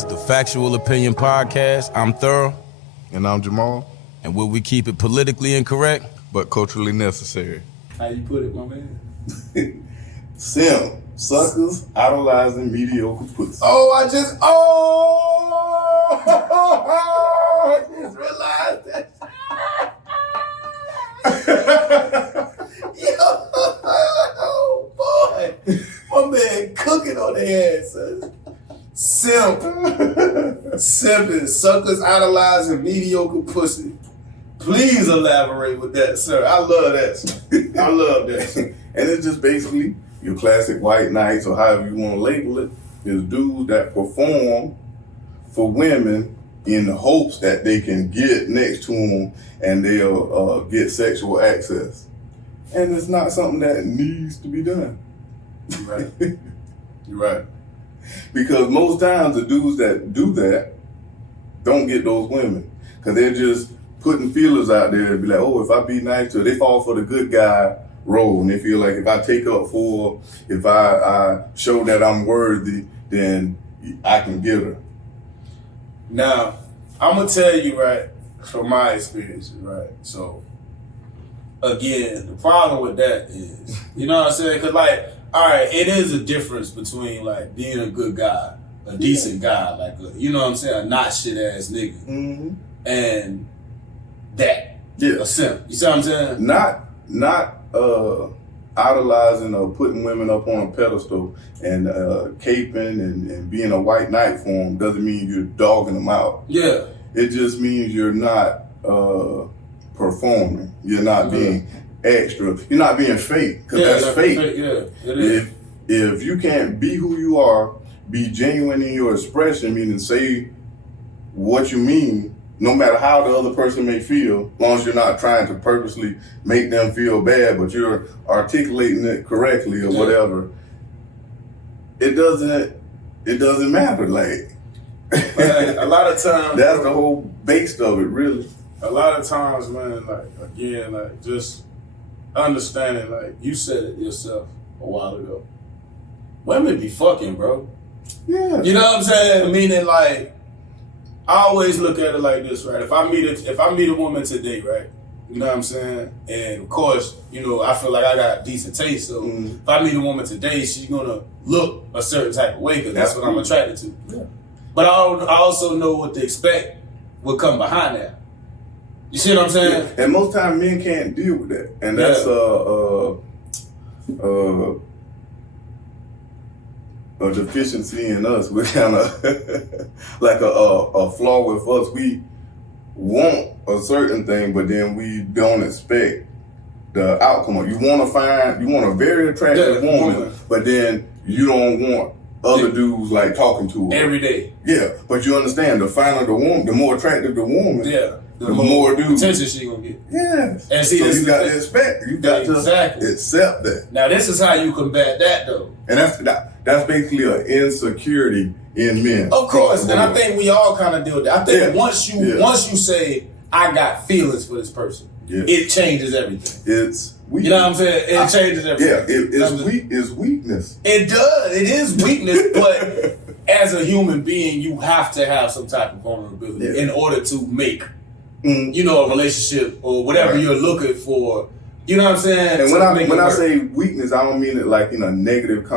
This is the Factual Opinion Podcast. I'm Thorough. And I'm Jamal. And will we keep it politically incorrect, but culturally necessary? How you put it, my man? Simp, suckers, idolizing mediocre pussy. I just realized that. Yo, boy. My man cooking on the head, son. Simp. Simping, suckers, idolizing mediocre pussy. Please elaborate with that, sir. I love that, sir. I love that, sir. And it's just basically your classic white knights, or however you want to label it, is dudes that perform for women in the hopes that they can get next to them and they'll get sexual access. And it's not something that needs to be done. You're right. You're right. Because most times the dudes that do that don't get those women. Because they're just putting feelers out there and be like, oh, if I be nice to her, they fall for the good guy role. And they feel like if I take up for her, if I show that I'm worthy, then I can get her. Now, I'm going to tell you, right, from my experiences, right? So, again, the problem with that is, you know what I'm saying? Because, like, all right, it is a difference between, like, being a good guy, a decent guy, like, you know what I'm saying, a not shit-ass nigga, and that, a simp. You see what I'm saying? Not idolizing or putting women up on a pedestal and caping and being a white knight for them doesn't mean you're dogging them out. Yeah. It just means you're not performing. You're not being extra. You're not being fake, because that's fake. Yeah, it is. If you can't be who you are, be genuine in your expression, meaning say what you mean, no matter how the other person may feel, as long as you're not trying to purposely make them feel bad, but you're articulating it correctly or whatever, it doesn't matter. Like, a lot of times, that's the whole base of it, really. A lot of times, man, like, again, like, just understanding, like, you said it yourself a while ago. Women be fucking, bro. Yeah. You know what I'm saying? Meaning, like, I always look at it like this, right? If I meet a woman today, right? You know what I'm saying? And of course, you know, I feel like I got decent taste. So if I meet a woman today, she's gonna look a certain type of way because that's what I'm attracted to. Yeah. But I also know what to expect will come behind that. You see what I'm saying? Yeah. And most times men can't deal with that, and that's a deficiency in us. We're kind of like a flaw with us. We want a certain thing, but then we don't expect the outcome. You want a very attractive woman, but then you don't want other dudes like talking to her every day. Yeah, but you understand, the finer the woman, the more attractive the woman. Yeah. The more dudes. Attention she gonna get. Yeah. And see, so you got to expect. You got to accept that. Now this is how you combat that though. And that's basically an insecurity in men. Of course, and I think we all kind of deal with that. I think once you say, I got feelings for this person, it changes everything. It's weakness. You know what I'm saying? It changes everything. Yeah, it's weakness. It does. It is weakness, but as a human being, you have to have some type of vulnerability in order to make you know, a relationship or whatever you're looking for. You know what I'm saying? And when I say weakness, I don't mean it like in a negative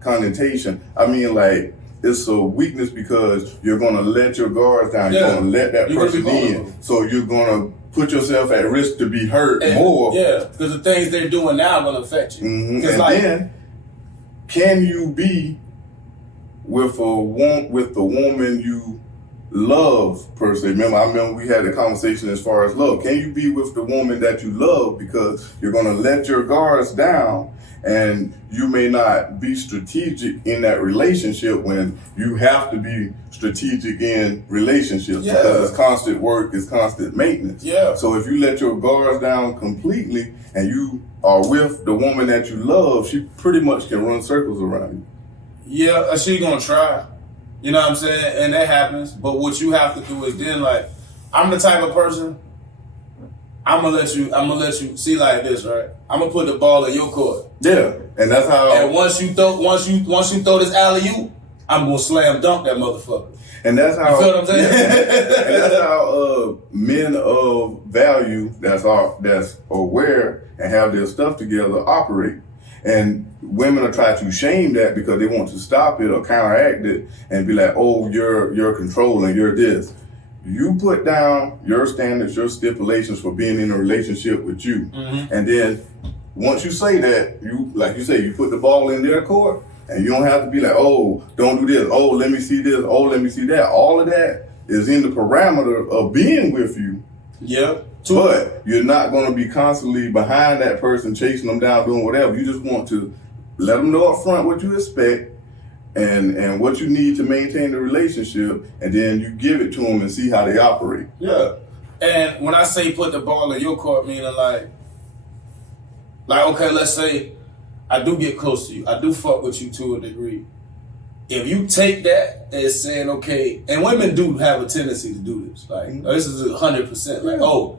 connotation. I mean like it's a weakness because you're going to let your guards down. You're going to let that person in. So you're going to put yourself at risk to be hurt more. Yeah, because the things they're doing now are going to affect you. And then, can you be with the woman you love, per se? I remember we had a conversation as far as love. Can you be with the woman that you love because you're going to let your guards down and you may not be strategic in that relationship when you have to be strategic in relationships because it's constant work, it's constant maintenance. Yeah. So if you let your guards down completely and you are with the woman that you love, she pretty much can run circles around you. Yeah, she going to try. You know what I'm saying? And that happens. But what you have to do is then, like, I'm the type of person, I'm gonna let you see like this, right? I'm gonna put the ball in your court. Yeah. And that's how once you throw this alley-oop, I'm gonna slam dunk that motherfucker. And that's how you feel what I'm saying? And that's how men of value that's aware and have their stuff together operate. And women are trying to shame that because they want to stop it or counteract it and be like, oh, you're controlling, you're this. You put down your standards, your stipulations for being in a relationship with you. Mm-hmm. And then once you say that, you, like you say, you put the ball in their court, and you don't have to be like, oh, don't do this. Oh, let me see this. Oh, let me see that. All of that is in the parameter of being with you. Yeah. But you're not going to be constantly behind that person, chasing them down, doing whatever. You just want to let them know up front what you expect and what you need to maintain the relationship, and then you give it to them and see how they operate. Yeah. And when I say put the ball in your court, meaning like okay, let's say I do get close to you. I do fuck with you to a degree. If you take that as saying, okay, and women do have a tendency to do this. Like, mm-hmm. This is 100%. Like, oh,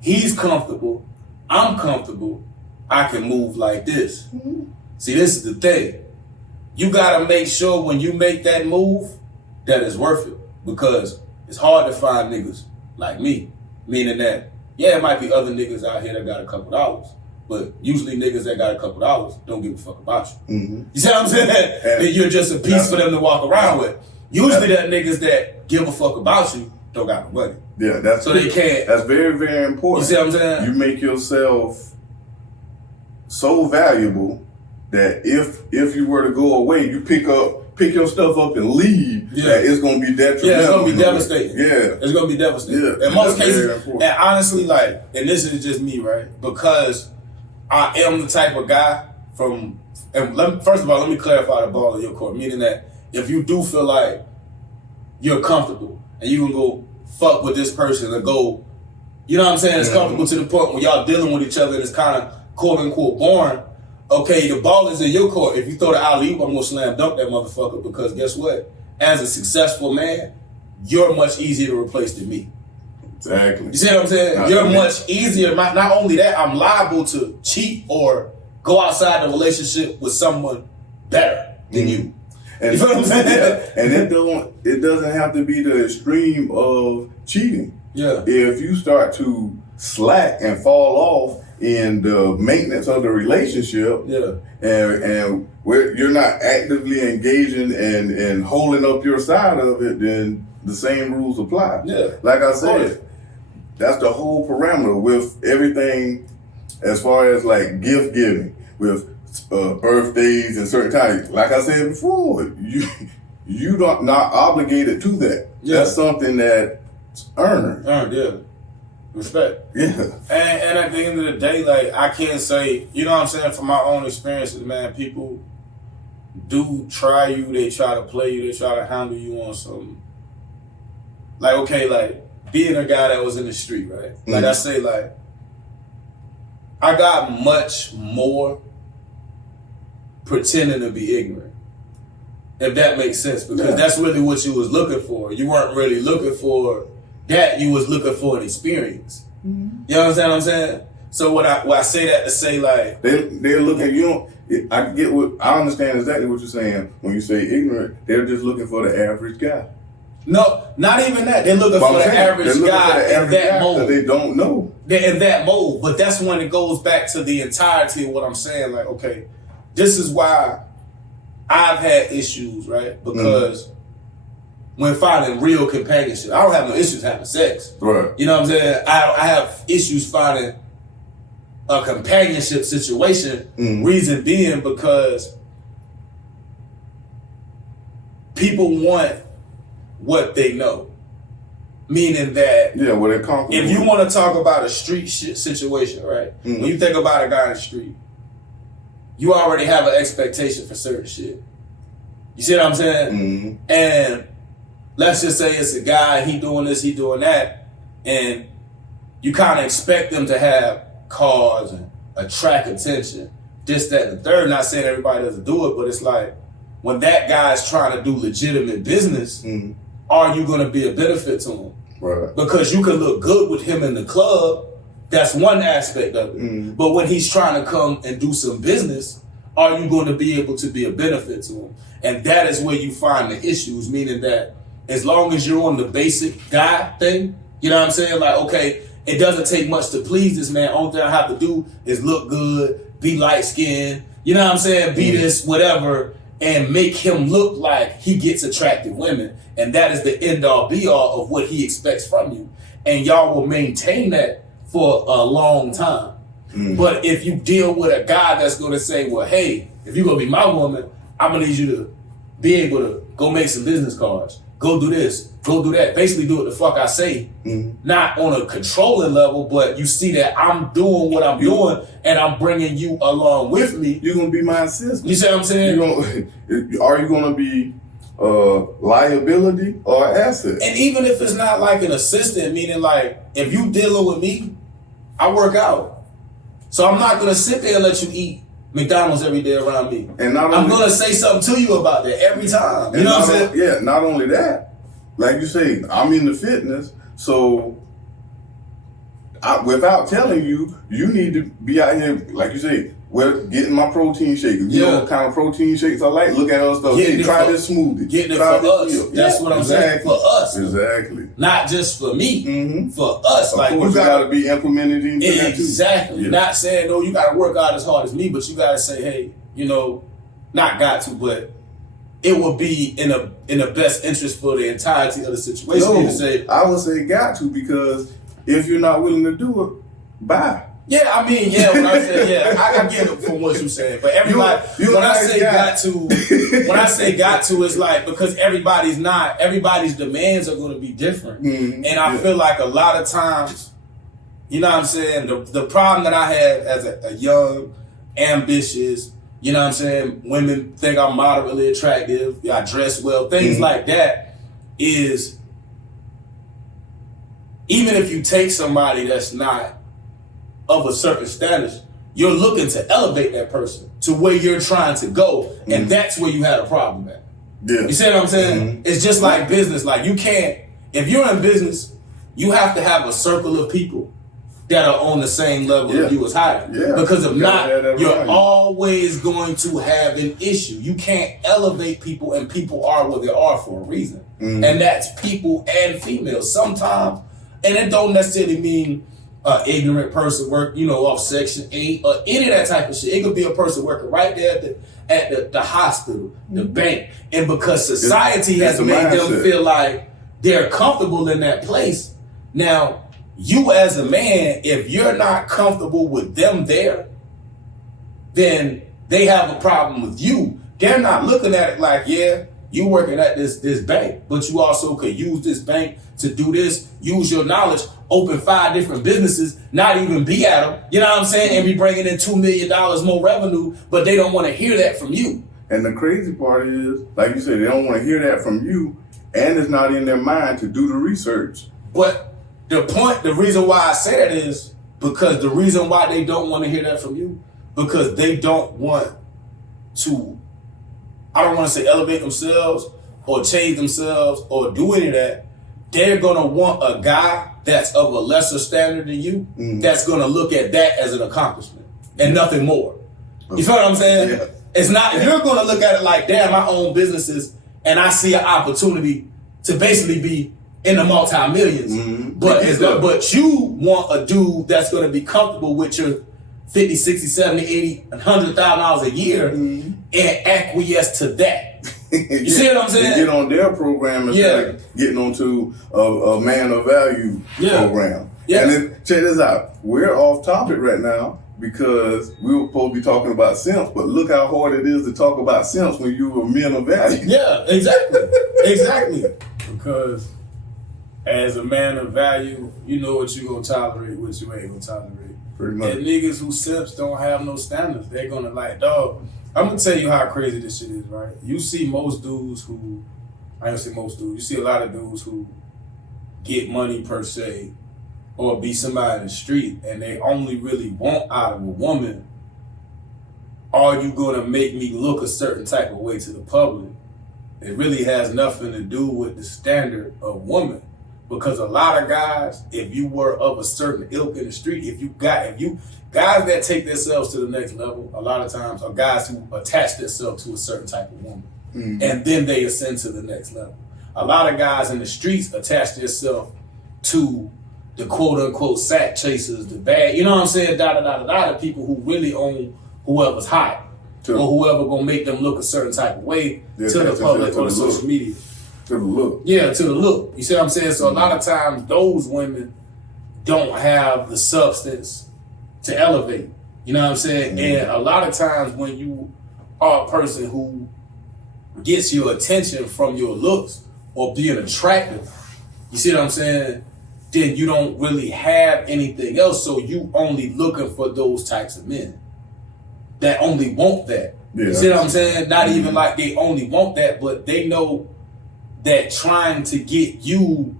he's comfortable. I'm comfortable. I can move like this. Mm-hmm. See, this is the thing. You got to make sure when you make that move that it's worth it. Because it's hard to find niggas like me. Meaning that, yeah, it might be other niggas out here that got a couple dollars. But usually niggas that got a couple dollars don't give a fuck about you. Mm-hmm. You see what I'm saying? That you're just a piece for them to walk around with. Usually that niggas that give a fuck about you don't got no money. Yeah, that's so they can't. That's very, very important. You see what I'm saying? You make yourself so valuable that if you were to go away, you pick your stuff up and leave, that it's gonna be detrimental. Yeah, it's gonna be devastating. Yeah. It's gonna be devastating. Yeah. In most cases, and honestly, like, and this is just me, right? Because I am the type of guy first of all, let me clarify the ball in your court, meaning that if you do feel like you're comfortable and you can go fuck with this person and go, you know what I'm saying, it's comfortable to the point where y'all dealing with each other and it's kind of quote unquote boring, okay, the ball is in your court. If you throw the alley-oop, I'm gonna slam dunk that motherfucker because guess what? As a successful man, you're much easier to replace than me. Exactly. You see what I'm saying? You're much easier. Not only that, I'm liable to cheat or go outside the relationship with someone better than you. And you feel what I'm saying? Yeah. And it doesn't have to be the extreme of cheating. Yeah. If you start to slack and fall off in the maintenance of the relationship, and where you're not actively engaging and holding up your side of it, then the same rules apply. Yeah. Like I said, that's the whole parameter with everything as far as like gift giving, with birthdays and certain times. Like I said before, you don't not obligated to that. Yeah. That's something that's earned. Earned, yeah. Respect. Yeah. And at the end of the day, like, I can't say, you know what I'm saying, from my own experiences, man, people do try you, they try to play you, they try to handle you on some, like, okay, like, being a guy that was in the street, right? Like I say, like, I got much more pretending to be ignorant, if that makes sense, because that's really what you was looking for. You weren't really looking for that, you was looking for an experience. Mm-hmm. You understand what I'm saying? So when I say that to say, like, they're looking, I understand exactly what you're saying when you say ignorant. They're just looking for the average guy. No, not even that. They're looking for the average guy in that mode. They don't know. They're in that mode. But that's when it goes back to the entirety of what I'm saying. Like, okay, this is why I've had issues, right? Because when finding real companionship, I don't have no issues having sex. Right. You know what I'm saying? I have issues finding a companionship situation. Reason being because people want what they know. Meaning that what they're comfortable if you want to talk about a street shit situation, right? When you think about a guy in the street, you already have an expectation for certain shit. You see what I'm saying? And let's just say it's a guy, he doing this, he doing that, and you kind of expect them to have cars and attract attention, this, that, and the third. Not saying everybody doesn't do it, but it's like, when that guy's trying to do legitimate business, are you going to be a benefit to him? Right. Because you can look good with him in the club, that's one aspect of it. But when he's trying to come and do some business, are you going to be able to be a benefit to him? And that is where you find the issues, meaning that as long as you're on the basic guy thing, you know what I'm saying? Like, okay, it doesn't take much to please this man. Only thing I have to do is look good, be light skinned, you know what I'm saying? Be this, whatever, and make him look like he gets attractive women. And that is the end all be all of what he expects from you. And y'all will maintain that for a long time. But if you deal with a guy that's going to say, well, hey, if you're going to be my woman, I'm going to need you to be able to go make some business cards. Go do this, go do that. Basically do what the fuck I say. Not on a controlling level, but you see that I'm doing what I'm doing and I'm bringing you along with me. You're going to be my assistant. You see what I'm saying? Are you going to be liability or asset? And even if it's not like an assistant, meaning like if you dealing with me, I work out. So I'm not going to sit there and let you eat McDonald's every day around me. And I'm going to say something to you about that every time. You know what I'm saying? Yeah, not only that, like you say, I'm into fitness, so without telling you, you need to be out here, like you say, getting my protein shake. You know what kind of protein shakes I like? Look at other stuff. Hey, try this smoothie. Getting it for us. That's what I'm saying. For us. Exactly. Not just for me. For us. Of course, you got to be implemented into that too. Exactly. Yeah. Not saying, no, you got to work out as hard as me, but you got to say, hey, you know, not got to, but it would be in the best interest for the entirety of the situation. No, to say, I would say got to, because if you're not willing to do it, bye. Yeah, I mean, when I say, I get it from what you said. But everybody, when I say got to, it's like, because everybody's demands are going to be different. And I feel like a lot of times, you know what I'm saying, the problem that I have as a young, ambitious, you know what I'm saying, women think I'm moderately attractive, I dress well, things like that, is even if you take somebody that's not of a certain status, you're looking to elevate that person to where you're trying to go, and that's where you had a problem at. Yeah. You see what I'm saying? It's just like business. Like, you can't, if you're in business, you have to have a circle of people that are on the same level as you as higher. Yeah. Because if not, you're always going to have an issue. You can't elevate people, and people are what they are for a reason. And that's people and females. Sometimes, and it don't necessarily mean ignorant person work, off Section 8 or any of that type of shit. It could be a person working right there at the hospital, the bank. And because society has made them feel like they're comfortable in that place. Now, you as a man, if you're not comfortable with them there, then they have a problem with you. They're not looking at it like, you working at this bank, but you also could use this bank to do this, use your knowledge, open 5 different businesses, not even be at them, you know what I'm saying, and be bringing in $2 million more revenue, but they don't want to hear that from you. And the crazy part is, like you said, they don't want to hear that from you, and it's not in their mind to do the research. But the reason why I say that is because the reason why they don't want to hear that from you, because they don't want to, I don't want to say elevate themselves or change themselves or do any of that. They're going to want a guy that's of a lesser standard than you, that's going to look at that as an accomplishment and nothing more. You feel what I'm saying? Yeah. It's not, you're going to look at it like, damn, I own businesses and I see an opportunity to basically be in the multi-millions. But you want a dude that's going to be comfortable with your 50, 60, 70, 80, $100,000 a year and acquiesce to that. You see what I'm saying? They get on their program instead of getting onto a man of value program. Yeah. And then, check this out. We're off topic right now because we were supposed to be talking about simps, but look how hard it is to talk about simps when you were men of value. Yeah, exactly. Exactly. Because as a man of value, you know what you're going to tolerate, what you ain't going to tolerate. Pretty much. And niggas who simps don't have no standards. They're going to like, dog, I'm going to tell you how crazy this shit is, right? You see most dudes who, I don't say most dudes, you see a lot of dudes who get money per se or be somebody in the street and they only really want out of a woman, are you going to make me look a certain type of way to the public? It really has nothing to do with the standard of woman. Because a lot of guys, if you were of a certain ilk in the street, guys that take themselves to the next level, a lot of times are guys who attach themselves to a certain type of woman. And then they ascend to the next level. a lot of guys in the streets attach themselves to the quote unquote sack chasers, the bad, you know what I'm saying, the people who really own whoever's hot. Or whoever gonna make them look a certain type of way to the public or the social media. To the look. Yeah, to the look. You see what I'm saying? So a lot of times those women don't have the substance to elevate. You know what I'm saying? Mm-hmm. And a lot of times when you are a person who gets your attention from your looks or being attractive, you see what I'm saying? Then you don't really have anything else. So you only looking for those types of men that only want that. Yeah, you see what I'm saying? Not even like they only want that, but they know that trying to get you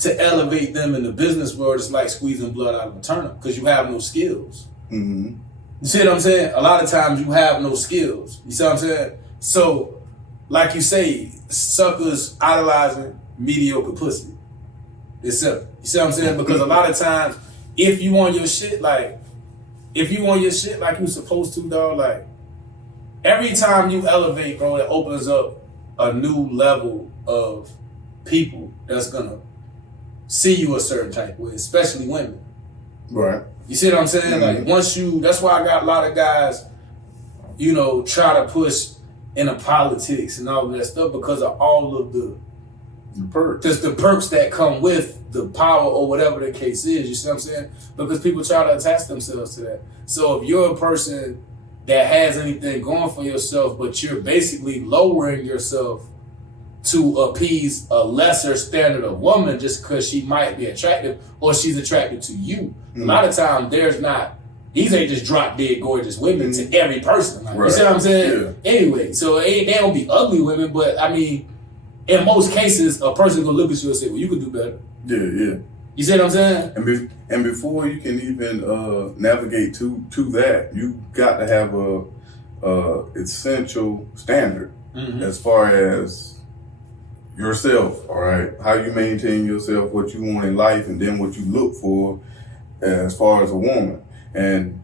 to elevate them in the business world is like squeezing blood out of a turnip because you have no skills. Mm-hmm. You see what I'm saying? A lot of times you have no skills. You see what I'm saying? So, like you say, suckers idolizing mediocre pussy. It's simple. You see what I'm saying? Because a lot of times, if you want your shit like you supposed to, dog, like, every time you elevate, bro, it opens up a new level of people that's gonna see you a certain type of way, especially women. Right. You see what I'm saying? Mm-hmm. Like, that's why I got a lot of guys, you know, try to push into politics and all of that stuff because of all of the perks. Just the perks that come with the power or whatever the case is. You see what I'm saying? Because people try to attach themselves to that. So if you're a person that has anything going for yourself, but you're basically lowering yourself to appease a lesser standard of woman just because she might be attractive or she's attracted to you. Mm-hmm. A lot of times these ain't just drop dead gorgeous women to every person. Like, right. You see what I'm saying? Yeah. Anyway, so they don't be ugly women, but I mean, in most cases, a person gonna look at you and say, well, you could do better. Yeah. You see what I'm saying? And before you can even navigate to that, you got to have a essential standard as far as yourself, all right? How you maintain yourself, what you want in life, and then what you look for as far as a woman. And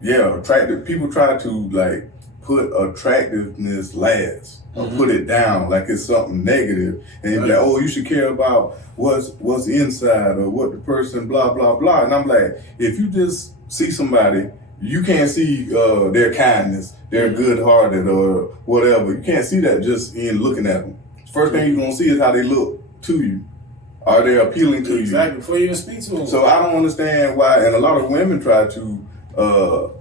yeah, attractive people try to like put attractiveness last. Or put it down like it's something negative, and you're like, oh, you should care about what's inside or what the person blah blah blah. And I'm like, if you just see somebody, you can't see their kindness, their good-hearted or whatever. You can't see that just in looking at them. First thing you're gonna see is how they look to you. Are they appealing to you? Exactly, before you even speak to them. So I don't understand why, and a lot of women try to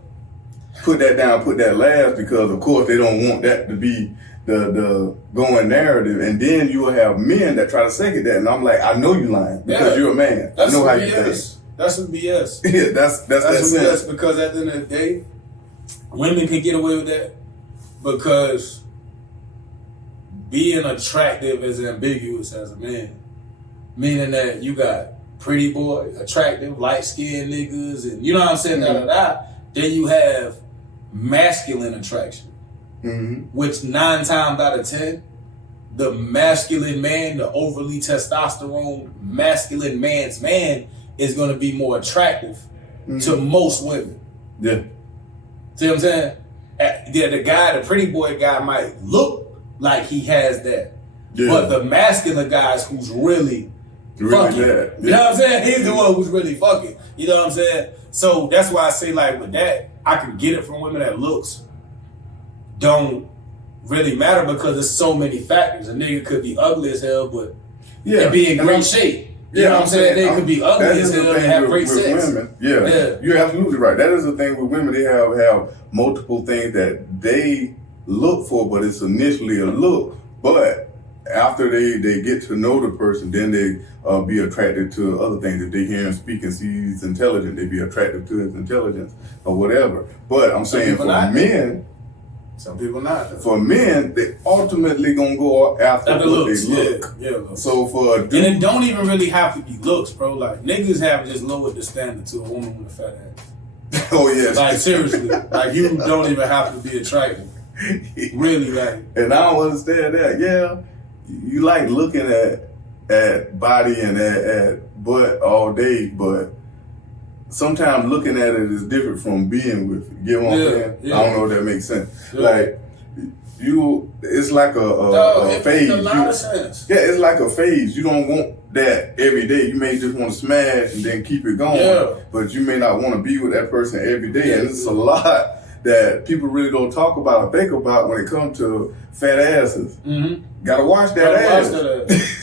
put that down, put that last, because of course they don't want that to be the going narrative, and then you will have men that try to second that, and I'm like, I know you lying because you're a man. I know how you think. That's some BS. Yeah, that's some BS, because at the end of the day, women can get away with that because being attractive is ambiguous as a man, meaning that you got pretty boy, attractive, light-skinned niggas, and you know what I'm saying, Then you have masculine attraction. Which 9 times out of 10, the masculine man, the overly testosterone masculine man's man is going to be more attractive to most women. Yeah. See what I'm saying? The pretty boy guy might look like he has that. Yeah. But the masculine guy's who's really fucking. Bad. Yeah. You know what I'm saying? He's the one who's really fucking. You know what I'm saying? So that's why I say, like, with that, I can get it from women that looks don't really matter because there's so many factors. A nigga could be ugly as hell, but be in great shape. You know what I'm saying? They could be ugly as hell and have great sex. Women. Yeah, you're absolutely right. That is the thing with women. They have multiple things that they look for, but it's initially a look. But after they get to know the person, then they be attracted to other things. If they hear him speak and see he's intelligent, they be attracted to his intelligence or whatever. But I'm saying for men, some people not. For men, they ultimately gonna go after what looks. They look. Yeah, looks. So for a dude, and it don't even really have to be looks, bro. Like, niggas have just lowered the standard to a woman with a fat ass. Oh yeah. Like, seriously. Like, you don't even have to be attractive. Really, like. And I don't understand that. Yeah, you like looking at body and at butt all day, but sometimes looking at it is different from being with it. You get what I'm saying? Yeah. I don't know if that makes sense. Yeah. Like, it's like a phase. It makes a lot of sense. Yeah, it's like a phase. You don't want that every day. You may just want to smash and then keep it going, but you may not want to be with that person every day. And it's a lot that people really don't talk about or think about when it comes to fat asses. Mm-hmm. Gotta wash that ass.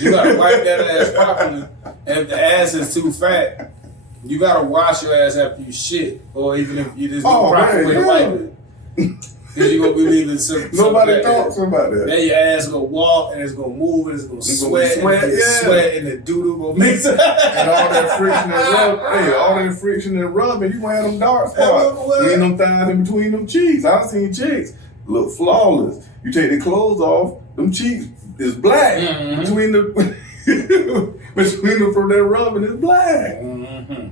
You gotta wipe that ass properly. And if the ass is too fat, you gotta wash your ass after you shit, or even if you just no proper way to wipe it. Because you're gonna be leaving some. Nobody talks about that. Then your ass gonna walk and it's gonna move and it's gonna sweat and the doo-doo gonna mix it. And all that friction and rubbing, you wear them dark spots between them thighs and between them cheeks. I've seen chicks look flawless. You take their clothes off, them cheeks is black. Mm-hmm. Between them from that rubbing is black. Mm-hmm.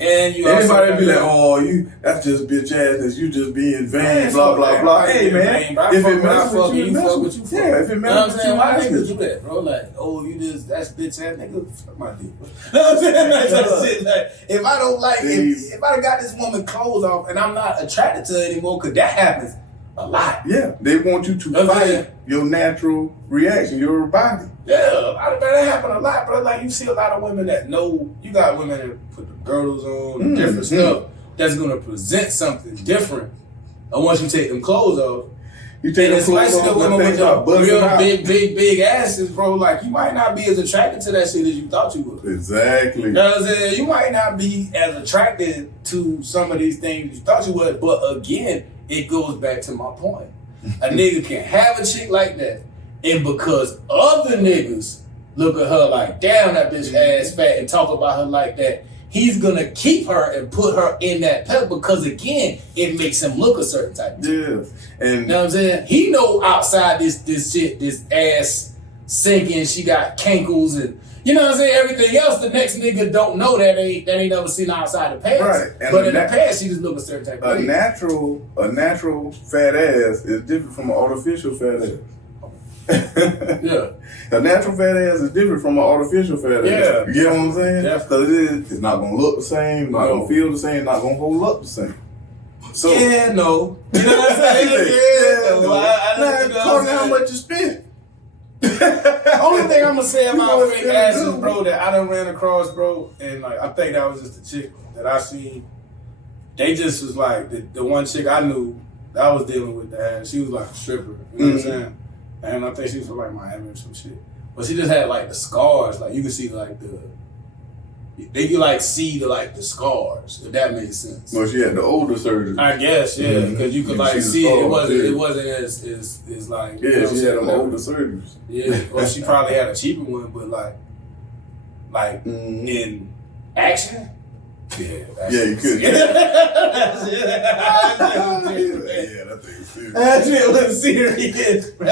And you everybody be like, oh, that's just bitch assness, you just being vain, blah, blah, blah. Hey, man, if it messes with you, fuck with you. Yeah, if it messes with you, why niggas do that, bro? Like, oh, that's bitch ass nigga, fuck my dick. You know what I'm saying? That's shit. Like, if I don't like, if I got this woman clothes off and I'm not attracted to her anymore, because that happens a lot. Yeah, they want you to fight your natural reaction, your body. Yeah, that happen a lot, bro. Like, you see a lot of women that know, you got women that put the girdles on, different stuff that's gonna present something different. And once you take them clothes off, you take them clothes off, the women with the real big asses, bro. Like, you might not be as attracted to that shit as you thought you would. Exactly. You know what I'm saying? You might not be as attracted to some of these things you thought you would, but again, it goes back to my point. A nigga can have a chick like that, and because other niggas look at her like, damn, that bitch ass fat, and talk about her like that, he's gonna keep her and put her in that pet because, again, it makes him look a certain type of yeah. And you know what I'm saying? He know outside this shit, this ass sinking, she got cankles and you know what I'm saying, everything else the next nigga don't know that ain't never seen outside the pants. Right. And but in the past she just look a certain type of a natural fat ass is different from an artificial fat ass. Yeah. A natural fat ass is different from an artificial fat ass. Yeah. You get what I'm saying? Because it's not gonna look the same, not gonna feel the same, not gonna hold up the same. So yeah, no. You know what I'm saying? Call me how much you spent. Only thing I'm gonna say about fake asses, bro, that I done ran across, bro, and like I think that was just a chick that I seen. They just was like the one chick I knew that I was dealing with that she was like a stripper. You know what I'm saying? And I think she was from like Miami or some shit. But she just had like the scars, like you can see like they could like see the scars, if that makes sense. Well, she had the older surgery. I guess, yeah, because you could like see it. It wasn't as like yeah, she had them older surgeries. Yeah, or she probably had a cheaper one, but like in action. Yeah, you could. Yeah, that thing was serious. That shit was serious, bro.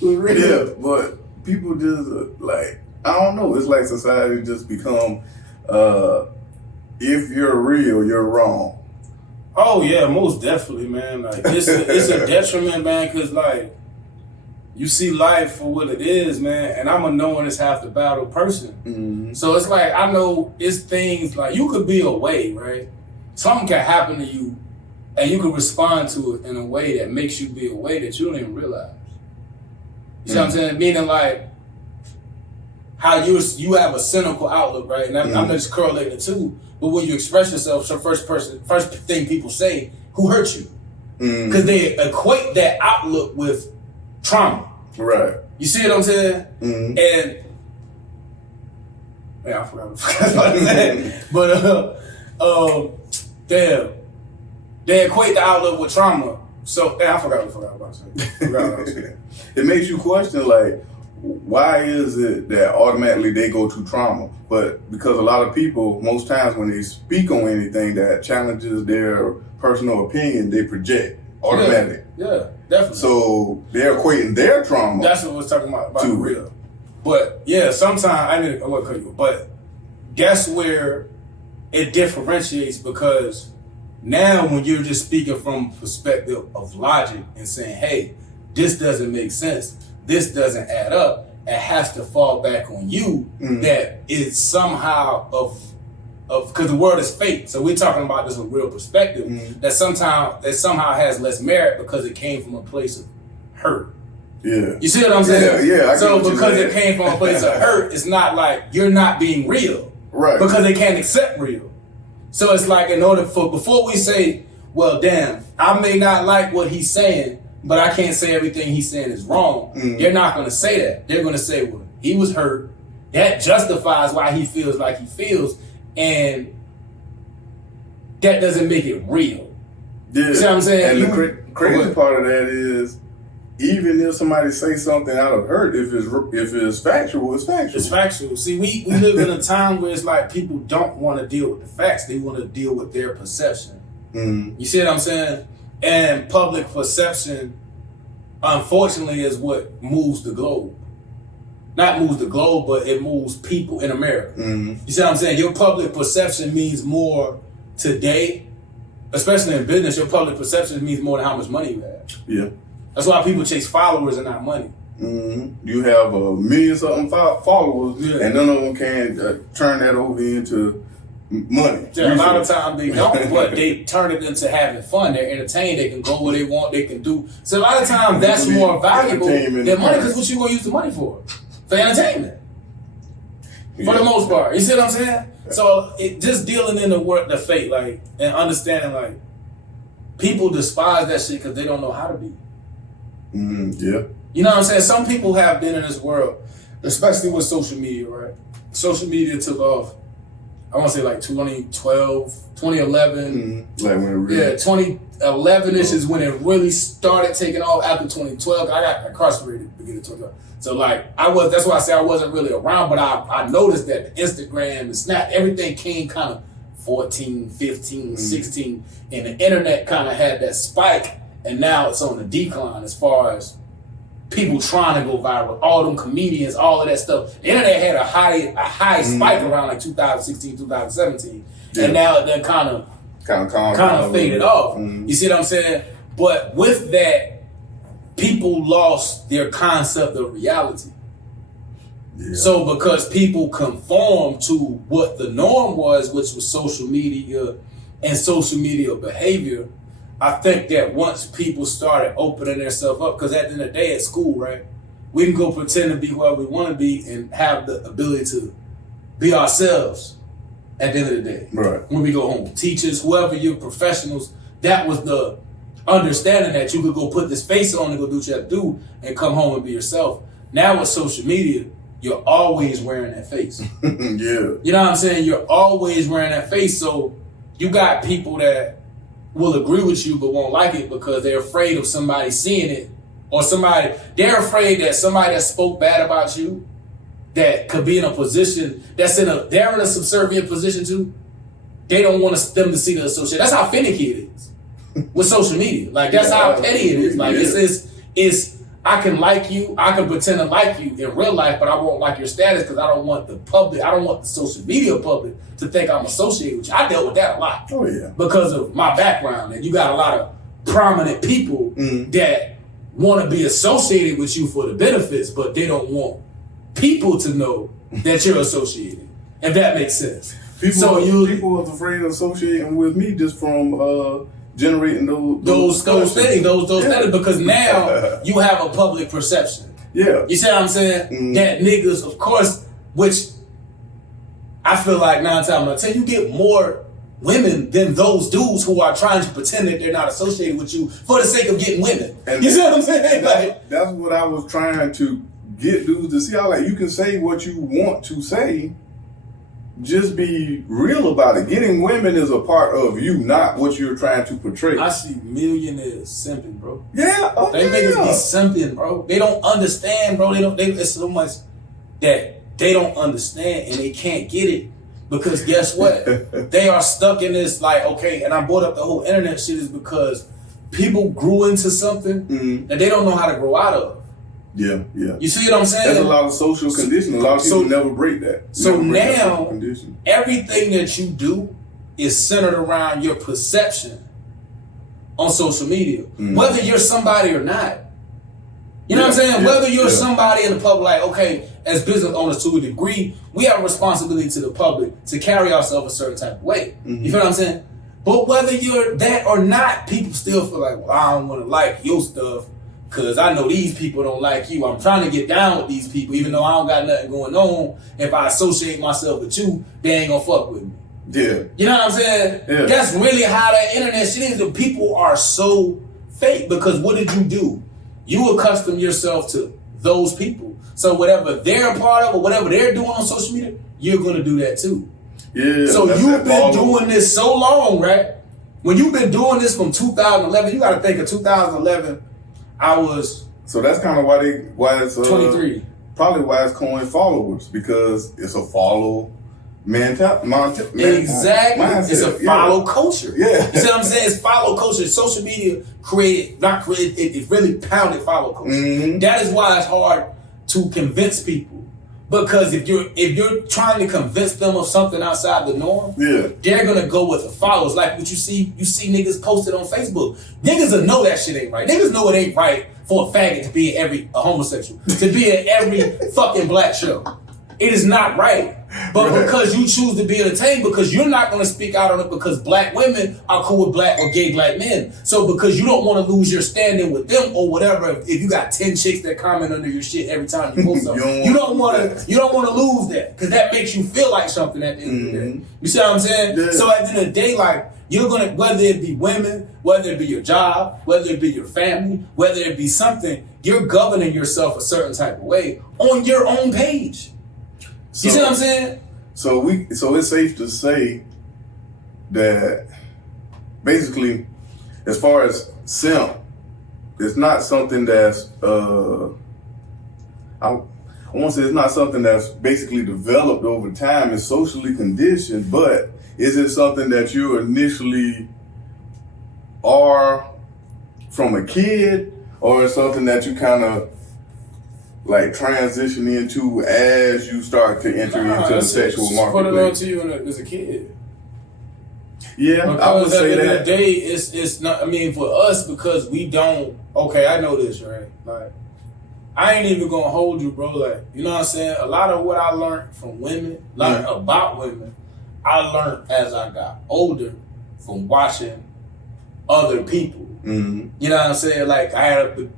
Yeah, but people just like, I don't know. It's like society just become, if you're real, you're wrong. Oh yeah, most definitely, man. Like it's a detriment, man, because like you see life for what it is, man. And I'm a knowing it's half the battle person. Mm-hmm. So it's like I know it's things like you could be away, right? Something can happen to you, and you can respond to it in a way that makes you be away that you don't even realize. You see what I'm saying? Meaning like how you have a cynical outlook, right? And I'm just correlating the two. But when you express yourself, so first thing people say, who hurt you? Because they equate that outlook with trauma. Right. You see what I'm saying? And I forgot what I was about to say. But damn, they equate the outlook with trauma. So I forgot what I was about to say. It makes you question like, why is it that automatically they go to trauma? But because a lot of people, most times when they speak on anything that challenges their personal opinion, they project automatic. Yeah, definitely. So they're equating their trauma. That's what we're talking about the real. But yeah, sometimes I won't cut you. But that's where it differentiates, because now when you're just speaking from perspective of logic and saying, hey, this doesn't make sense, this doesn't add up, it has to fall back on you that is somehow because the world is fake. So we're talking about this with real perspective that somehow has less merit because it came from a place of hurt. Yeah. You see what I'm saying? Yeah. So because it came from a place of hurt, it's not like you're not being real. Right. Because they can't accept real. So it's like before we say, well, damn, I may not like what he's saying, but I can't say everything he's saying is wrong. They're not going to say that. They're going to say, well, he was hurt. That justifies why he feels like he feels. And that doesn't make it real. Yeah. See what I'm saying? And the crazy part of that is, even if somebody say something out of hurt, if it's factual, it's factual. It's factual. See, we live in a time where it's like people don't want to deal with the facts. They want to deal with their perception. You see what I'm saying? And public perception, unfortunately, is what moves the globe. Not moves the globe, but it moves people in America. You see what I'm saying? Your public perception means more today, especially in business. Your public perception means more than how much money you have. Yeah. That's why people chase followers and not money. You have a million something followers, and none of them can turn that over into money. Yeah, a lot of times they don't, but they turn it into having fun. They're entertained. They can go where they want. They can do. So a lot of times that's more valuable than money, because what you gonna use the money for? For entertainment. For the most part. You see what I'm saying? So just dealing in the fate, like, and understanding, like, people despise that shit because they don't know how to be. Yeah. You know what I'm saying? Some people have been in this world, especially with social media, right? Social media took off, I want to say like 2012, 2011. Like when it really... Yeah, 2011-ish is when it really started taking off. After 2012. I got incarcerated at the beginning of 2012. So like, that's why I say I wasn't really around, but I noticed that the Instagram, the Snap, everything came kind of 14, 15, 16, and the internet kind of had that spike. And now it's on the decline as far as people trying to go viral. All them comedians, all of that stuff. The internet had a high spike around like 2016, 2017. Yeah. And now it then kind of faded off. You see what I'm saying? But with that, people lost their concept of reality. Yeah. So because people conform to what the norm was, which was social media and social media behavior, I think that once people started opening themselves up, because at the end of the day at school, right, we can go pretend to be whoever we want to be and have the ability to be ourselves at the end of the day. Right. When we go home. Teachers, whoever your professionals, that was the understanding that you could go put this face on and go do what you have to do and come home and be yourself. Now with social media, you're always wearing that face. Yeah. You know what I'm saying? You're always wearing that face. So you got people that will agree with you but won't like it because they're afraid of somebody seeing it, or they're afraid that somebody that spoke bad about you that could be in a position they're in a subservient position too. They don't want them to see the association. That's how finicky it is with social media. Like that's how petty it is. Like it's I can like you, I can pretend to like you in real life, but I won't like your status because I don't want the social media public to think I'm associated with you. I dealt with that a lot. Oh yeah. Because of my background, and you got a lot of prominent people that want to be associated with you for the benefits, but they don't want people to know that you're associated. If that makes sense. People was afraid of associating with me just from generating those things, because now you have a public perception. Yeah. You see what I'm saying? That niggas, of course, which I feel like 9 times out of 10, you get more women than those dudes who are trying to pretend that they're not associated with you for the sake of getting women. And you see what I'm saying? That's what I was trying to get dudes to see. I like, you can say what you want to say, just be real about it. Getting women is a part of you, not what you're trying to portray. I see millionaires simping, bro. Yeah, they niggas be simping, bro. They don't understand, bro. It's so much that they don't understand and they can't get it because guess what? They are stuck in this like, okay, and I brought up the whole internet shit is because people grew into something that they don't know how to grow out of. Yeah, yeah. You see what I'm saying? There's a lot of social conditioning. A lot of people never break that. So now, everything that you do is centered around your perception on social media. Whether you're somebody or not. You know what I'm saying? Whether you're somebody in the public, like, okay, as business owners to a degree, we have a responsibility to the public to carry ourselves a certain type of way. You feel what I'm saying? But whether you're that or not, people still feel like, well, I don't want to like your stuff because I know these people don't like you. I'm trying to get down with these people, even though I don't got nothing going on. If I associate myself with you, they ain't gonna fuck with me. Yeah. You know what I'm saying? Yeah. That's really how that internet shit is. The people are so fake because what did you do? You accustom yourself to those people. So whatever they're a part of or whatever they're doing on social media, you're going to do that too. Yeah. So you've been doing this so long, right? When you've been doing this from 2011, you got to think of 2011, I was... So that's kind of why it's 23. Probably why it's coined followers, because it's a follow Exactly. mindset. It's a follow culture. Yeah. You see what I'm saying? It's follow culture. Social media it really pounded follow culture. That is why it's hard to convince people. Because if you're trying to convince them of something outside the norm, they're gonna go with the followers. Like what you see niggas posted on Facebook. Niggas will know that shit ain't right. Niggas know it ain't right for a faggot to be at a homosexual, to be at every fucking black show. It is not right. But because you choose to be entertained, because you're not going to speak out on it because black women are cool with black or gay black men. So because you don't want to lose your standing with them or whatever, if you got 10 chicks that comment under your shit every time you post something, you don't want to lose that because that makes you feel like something at the end of the day. You see what I'm saying? Yeah. So at the end of the day, like, you're going to, whether it be women, whether it be your job, whether it be your family, whether it be something, you're governing yourself a certain type of way on your own page. You see what I'm saying? So it's safe to say that basically, as far as simp, it's not something that's I want to say it's not something that's basically developed over time. It's socially conditioned, but is it something that you initially are from a kid, or is something that you kind of like transition into as you start to enter into the sexual marketplace? Put it on to you as a kid. Yeah, because I would say that. At the end of the day, it's not. I mean, for us, because we don't. Okay, I know this, right? Like, I ain't even gonna hold you, bro. Like, you know what I'm saying? A lot of what I learned from women, about women, I learned as I got older from watching other people. You know what I'm saying? Like, I had you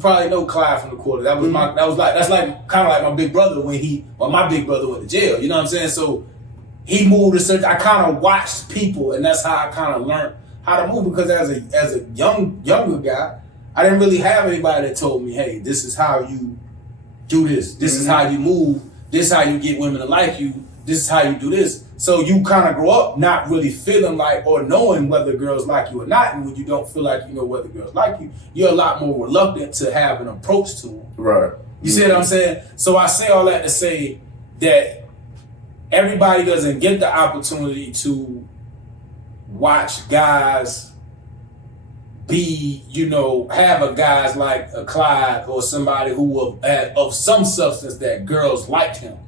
probably know Clyde from the quarter. That's like kind of like my big brother when my big brother went to jail. You know what I'm saying? So he moved a certain. I kind of watched people, and that's how I kind of learned how to move. Because as a younger guy, I didn't really have anybody that told me, "Hey, this is how you do this. This is how you move. This is how you get women to like you. This is how you do this." So you kind of grow up not really feeling like or knowing whether girls like you or not. And when you don't feel like you know whether girls like you, you're a lot more reluctant to have an approach to them. Right. You see what I'm saying? So I say all that to say that everybody doesn't get the opportunity to watch guys be, have a guys like a Clyde or somebody who of some substance that girls liked him.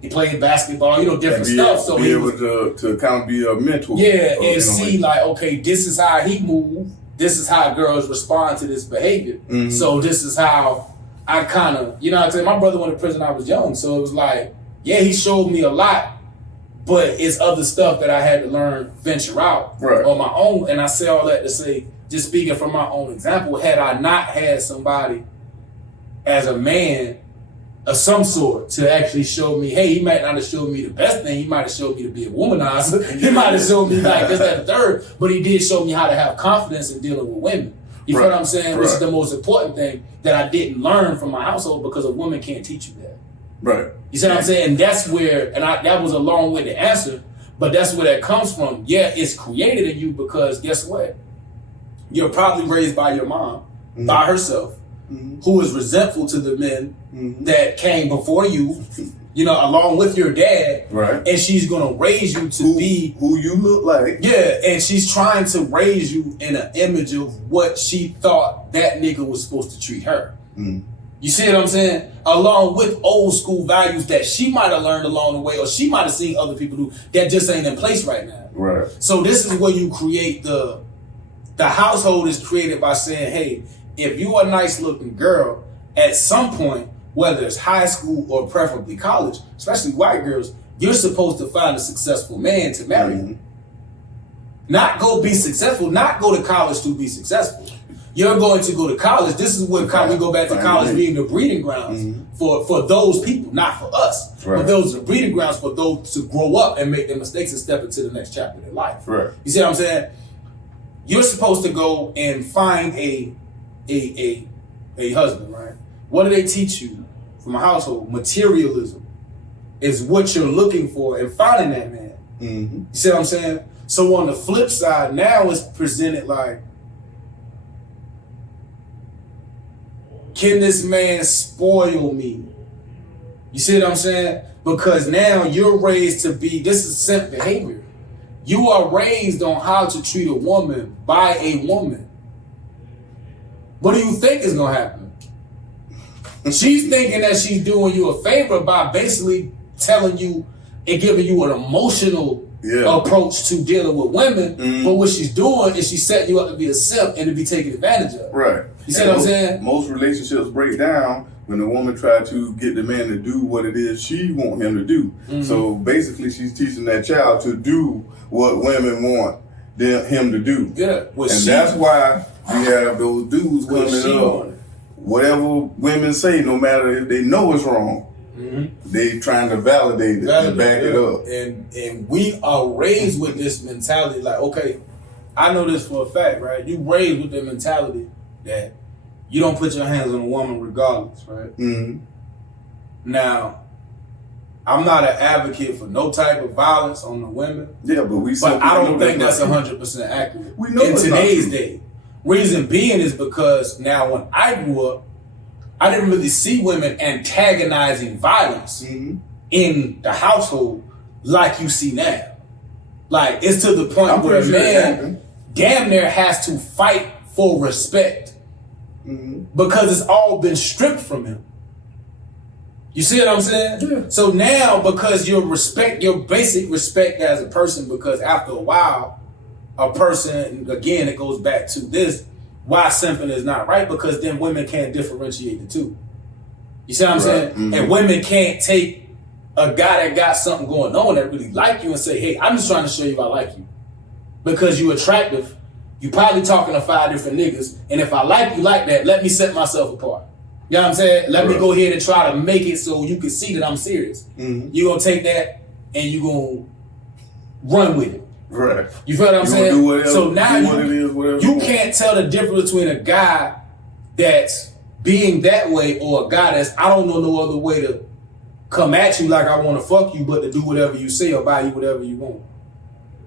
He played basketball, different stuff. So be able to kind of be a mentor. Yeah, and see like, okay, this is how he moved. This is how girls respond to this behavior. So this is how I kind of, I tell you, my brother went to prison when I was young. So it was like, yeah, he showed me a lot, but it's other stuff that I had to learn, venture out on my own. And I say all that to say, just speaking from my own example, had I not had somebody as a man of some sort to actually show me, hey, he might not have showed me the best thing, he might have showed me to be a womanizer, he might have showed me like this, that, the third, but he did show me how to have confidence in dealing with women. You feel what I'm saying? Which is the most important thing that I didn't learn from my household, because a woman can't teach you that. Right. You see what I'm saying? And that's where, that was a long way to answer, but that's where that comes from. Yeah, it's created in you because guess what? You're probably raised by your mom, by herself, who is resentful to the men that came before you, along with your dad. Right. And she's going to raise you to be who you look like. Yeah, and she's trying to raise you in an image of what she thought that nigga was supposed to treat her. You see what I'm saying? Along with old school values that she might have learned along the way, or she might have seen other people do that just ain't in place right now. Right. So this is where you create the household is created by saying, hey, if you're a nice looking girl, at some point whether it's high school or preferably college, especially white girls, you're supposed to find a successful man to marry. Mm-hmm. Not go be successful, not go to college to be successful. You're going to go to college. This is what we go back to college being the breeding grounds for those people, not for us. Right. But those are breeding grounds for those to grow up and make their mistakes and step into the next chapter of their life. Right. You see what I'm saying? You're supposed to go and find a husband, right? What do they teach you from a household? Materialism is what you're looking for and finding that man. Mm-hmm. You see what I'm saying? So on the flip side, now it's presented like, can this man spoil me? You see what I'm saying? Because now you're raised to be, this is simp behavior. You are raised on how to treat a woman by a woman. What do you think is gonna happen? She's thinking that she's doing you a favor by basically telling you and giving you an emotional approach to dealing with women. But what she's doing is she's setting you up to be a simp and to be taken advantage of. Right. You see what I'm saying? Most relationships break down when the woman tries to get the man to do what it is she want him to do. So basically she's teaching that child to do what women want him to do. Yeah. That's why we have those dudes coming up. Whatever women say, no matter if they know it's wrong, they trying to validate it and back it up. And we are raised with this mentality, like, okay, I know this for a fact, right? You raised with the mentality that you don't put your hands on a woman regardless, right? Now, I'm not an advocate for no type of violence on the women. Yeah, but I don't think that's 100% accurate we know in today's day. Reason being is because now when I grew up, I didn't really see women antagonizing violence in the household like you see now. Like, it's to the point where a man damn near has to fight for respect because it's all been stripped from him. You see what I'm saying? Yeah. So now, because your basic respect as a person, because after a while, a person, again, it goes back to this, why simping is not right, because then women can't differentiate the two. You see what I'm saying? And women can't take a guy that got something going on that really like you and say, hey, I'm just trying to show you I like you. Because you attractive, you probably talking to 5 different niggas, and if I like you like that, let me set myself apart. You know what I'm saying? Let me go ahead and try to make it so you can see that I'm serious. You gonna take that and you gonna run with it. Right. You feel what I'm saying? Do whatever, so now you can't tell the difference between a guy that's being that way or a guy that's, I don't know no other way to come at you like I want to fuck you, but to do whatever you say or buy you whatever you want.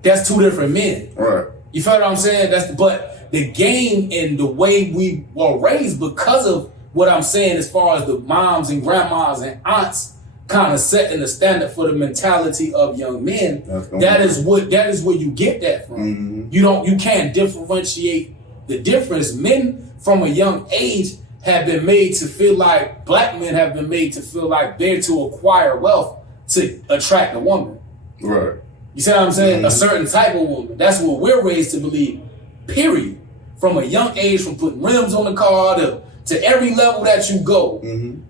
That's 2 different men. Right. You feel what I'm saying? But the game and the way we were raised, because of what I'm saying as far as the moms and grandmas and aunts kind of setting the standard for the mentality of young men, that is where you get that from. You can't differentiate the difference. Men from a young age have been made to feel like, black men have been made to feel like they're to acquire wealth to attract a woman. Right. You see what I'm saying? A certain type of woman. That's what we're raised to believe, period. From a young age, from putting rims on the car to every level that you go,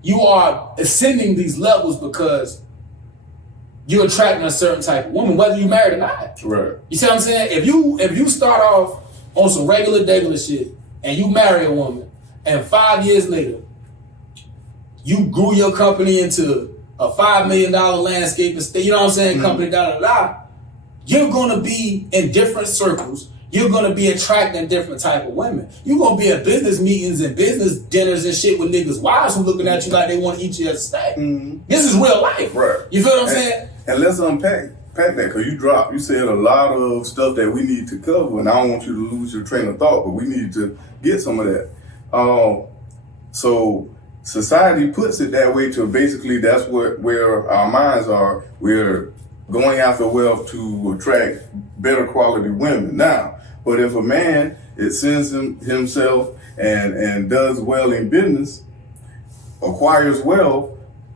you are ascending these levels because you're attracting a certain type of woman, whether you married or not. Right. You see what I'm saying? If you start off on some regular shit and you marry a woman, and 5 years later, you grew your company into a $5 million landscape estate, you know what I'm saying? Company, you're gonna be in different circles. You're gonna be attracting different type of women. You're gonna be at business meetings and business dinners and shit with niggas' wives who looking at you like they want to eat you as a snack. This is real life. Right. You feel what I'm saying? And let's unpack that, because you said a lot of stuff that we need to cover, and I don't want you to lose your train of thought, but we need to get some of that. So society puts it that way to basically that's where our minds are. We're going after wealth to attract better quality women. Now, but if a man sends himself and does well in business, acquires wealth,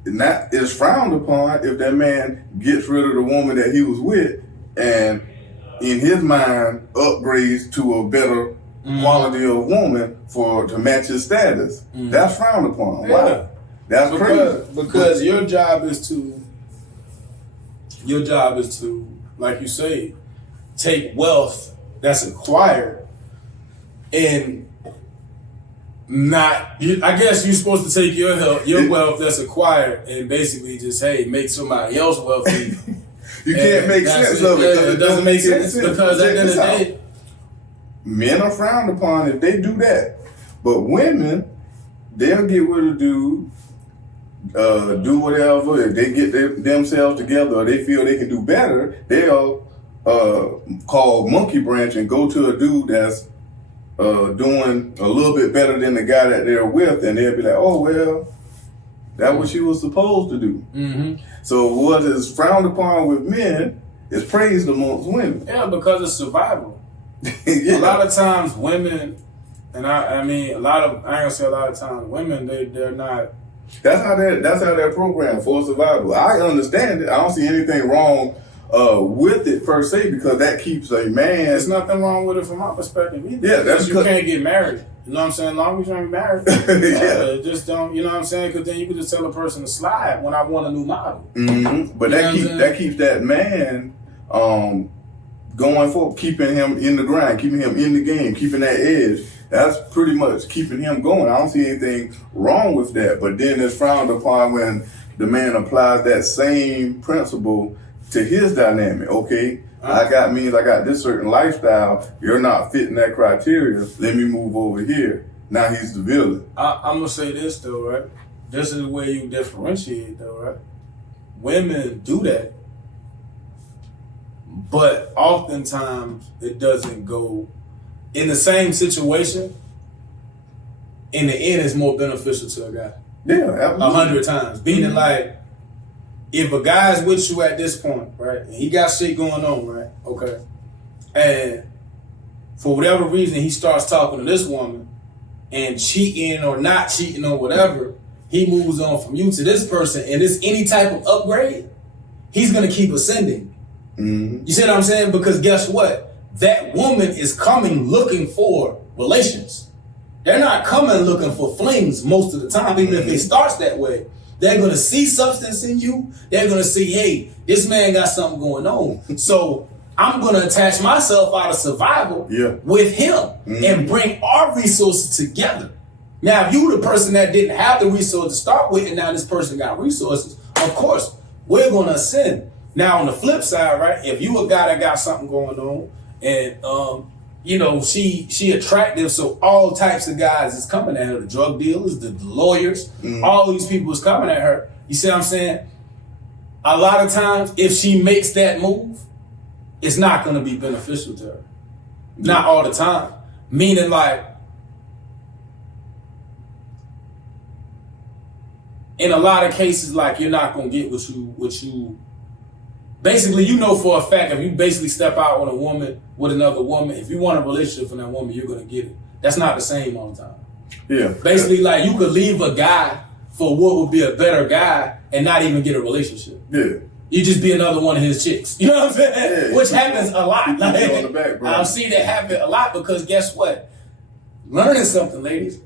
and that is frowned upon if that man gets rid of the woman that he was with and in his mind upgrades to a better quality of woman to match his status. That's frowned upon. Yeah. Why? That's crazy. Because your job is to, like you say, take wealth that's acquired and not. I guess you're supposed to take your wealth that's acquired and basically just make somebody else wealthy. You can't make sense of it. It doesn't make sense because at the end of the day, men are frowned upon if they do that, but women, they'll get with a dude, do whatever. If they get themselves together or they feel they can do better, they'll call monkey branch and go to a dude that's doing a little bit better than the guy that they're with, and they'll be like, oh, well, that's what she was supposed to do. Mm-hmm. So what is frowned upon with men is praised amongst women. Yeah, because it's survival. Yeah. A lot of times women, and I ain't gonna say a lot of times, women, they're not. That's how they're programmed for survival. I understand it. I don't see anything wrong with it per se, because that keeps a man. There's nothing wrong with it from my perspective either. Yeah, that's you can't get married. You know what I'm saying? As long as you ain't married, just don't. You know what I'm saying? Because then you can just tell a person to slide when I want a new model. Mm-hmm. But that keeps that man going for keeping him in the grind, keeping him in the game, keeping that edge. That's pretty much keeping him going. I don't see anything wrong with that. But then it's frowned upon when the man applies that same principle to his dynamic. Okay, I got this certain lifestyle. You're not fitting that criteria. Let me move over here. Now he's the villain. I'm gonna say this though, right? This is the way you differentiate though, right? Women do that, but oftentimes it doesn't go in the same situation. In the end, it's more beneficial to a guy. Yeah, absolutely. 100 times. Meaning like, if a guy's with you at this point, right, and he got shit going on, right, okay, and for whatever reason he starts talking to this woman and cheating or not cheating or whatever, he moves on from you to this person, and it's any type of upgrade, he's gonna keep ascending. Mm-hmm. You see what I'm saying? Because guess what? That woman is coming looking for relations. They're not coming looking for flings most of the time, even if it starts that way. They're going to see substance in you. They're going to see, hey, this man got something going on. So I'm going to attach myself out of survival with him and bring our resources together. Now, if you were the person that didn't have the resources to start with, and now this person got resources, of course, we're going to ascend. Now, on the flip side, right, if you a guy that got something going on and, you know, she attractive, so all types of guys is coming at her, the drug dealers, the lawyers, all these people is coming at her. You see what I'm saying? A lot of times, if she makes that move, it's not going to be beneficial to her. Not all the time. Meaning like, in a lot of cases, like you're not going to get what you basically, you know for a fact, if you basically step out on a woman with another woman, if you want a relationship from that woman, you're gonna get it. That's not the same all the time. Yeah. Basically, like you could leave a guy for what would be a better guy and not even get a relationship. Yeah. You just be another one of his chicks. You know what I'm saying? Yeah. Which happens a lot. Like, on the back, bro. I've seen that happen a lot because guess what? Learning something, ladies.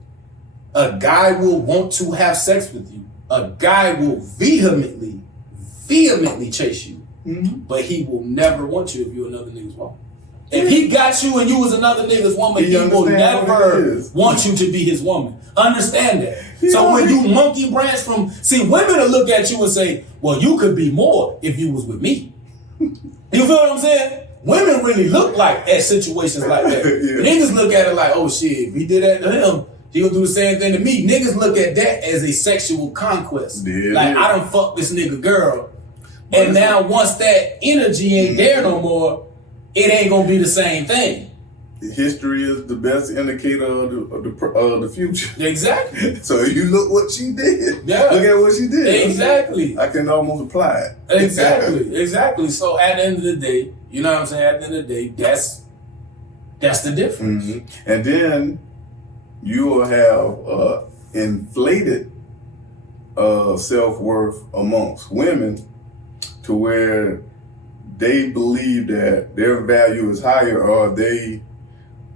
A guy will want to have sex with you. A guy will vehemently chase you. Mm-hmm. But he will never want you if you're another nigga's woman. If he got you and you was another nigga's woman, he will never want you to be his woman. Understand that. So when you monkey branch from, see, women will look at you and say, well, you could be more if you was with me. You feel what I'm saying? Women really look like at situations like that. Niggas look at it like, oh shit, if he did that to him, he gonna do the same thing to me. Niggas look at that as a sexual conquest. I done fucked this nigga girl. And now once that energy ain't there no more, it ain't gonna be the same thing. History is the best indicator of the future. Exactly. So you look what she did. Yeah. Look at what she did. Exactly. I can almost apply it. Exactly. So at the end of the day, you know what I'm saying? At the end of the day, that's the difference. Mm-hmm. And then you will have inflated self-worth amongst women, to where they believe that their value is higher, or they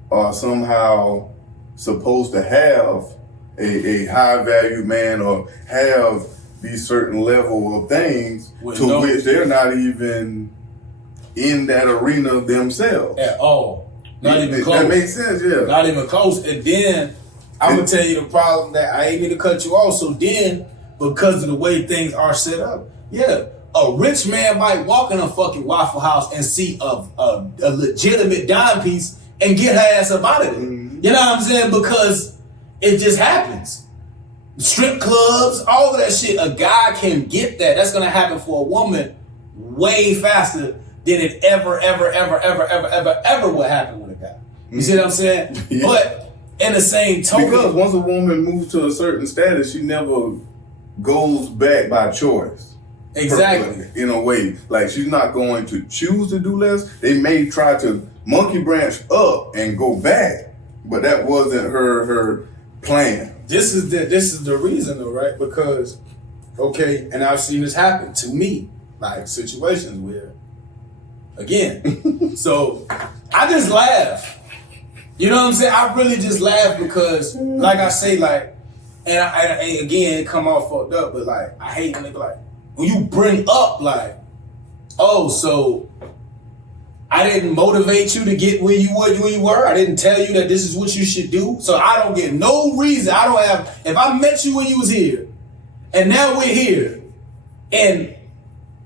are somehow supposed to have a high value man or have these certain level of things which they're not even in that arena themselves at all. Not even close. That makes sense, yeah. Not even close. And then I'm gonna tell you the problem that I ain't mean to cut you off. So then, because of the way things are set up, yeah, a rich man might walk in a fucking Waffle House and see a legitimate dime piece and get her ass up out of it. Mm-hmm. You know what I'm saying? Because it just happens. Strip clubs, all of that shit. A guy can get that. That's gonna happen for a woman way faster than it ever would happen with a guy. You see what I'm saying? Yeah. But in the same token, because once a woman moves to a certain status, she never goes back by choice. Exactly. In a way, like she's not going to choose to do less. They may try to monkey branch up and go back, but that wasn't her plan. This is the reason though, right? Because okay, and I've seen this happen to me, like situations where, again, so I just laugh. You know what I'm saying? I really just laugh because, like I say, like, and again, it come off fucked up, but like, I hate when they be like, when you bring up like, oh, so I didn't motivate you to get where you were. I didn't tell you that this is what you should do. So I don't get no reason. I don't have, if I met you when you was here, and now we're here, and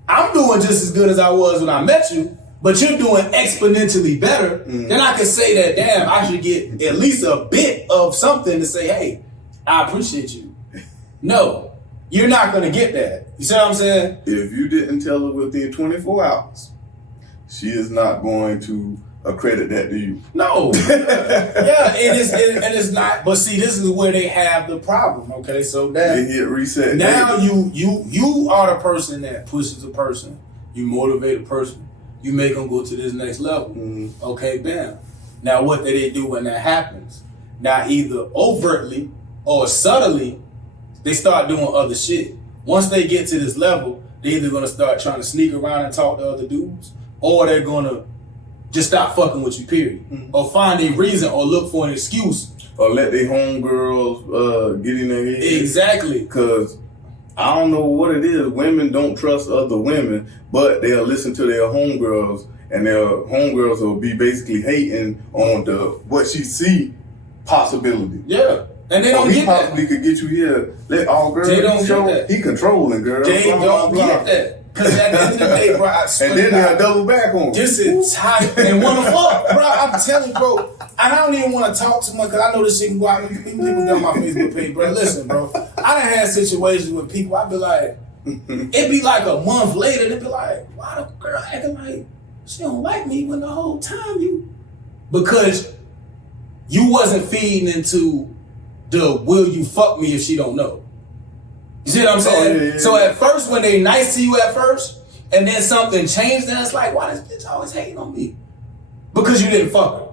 I'm doing just as good as I was when I met you, but you're doing exponentially better, then I can say that, damn, I should get at least a bit of something to say, hey, I appreciate you. No, you're not going to get that. You see what I'm saying? If you didn't tell her within 24 hours, she is not going to accredit that to you. No. Yeah, and it's not. But see, this is where they have the problem, okay? So now, they get reset. Now you are the person that pushes a person. You motivate a person. You make them go to this next level. Okay, bam. Now what do they do when that happens? Now either overtly or subtly, they start doing other shit. Once they get to this level, they're either gonna start trying to sneak around and talk to other dudes, or they're gonna just stop fucking with you, period. Or find a reason or look for an excuse. Or let their homegirls get in their head. Exactly. Because I don't know what it is. Women don't trust other women, but they'll listen to their homegirls, and their homegirls will be basically hating on what she see possibility. Yeah. And they don't get that. He possibly could get you here. Let all girls show that. He controlling girls. They don't get that. Because at the end of the day, bro, I swear and then they'll double back on this entire and wanna fuck, bro. I'm telling you, bro. And I don't even want to talk too much because I know this shit can go out. People got my Facebook page, bro. Listen, bro. I done had situations with people. I be like, it be like a month later. They be like, why the girl acting like she don't like me when the whole time you? Because you wasn't feeding into the will you fuck me if she don't know. You see what I'm saying? Yeah. So at first, when they nice to you at first, and then something changed, then it's like, why this bitch always hating on me? Because you didn't fuck her.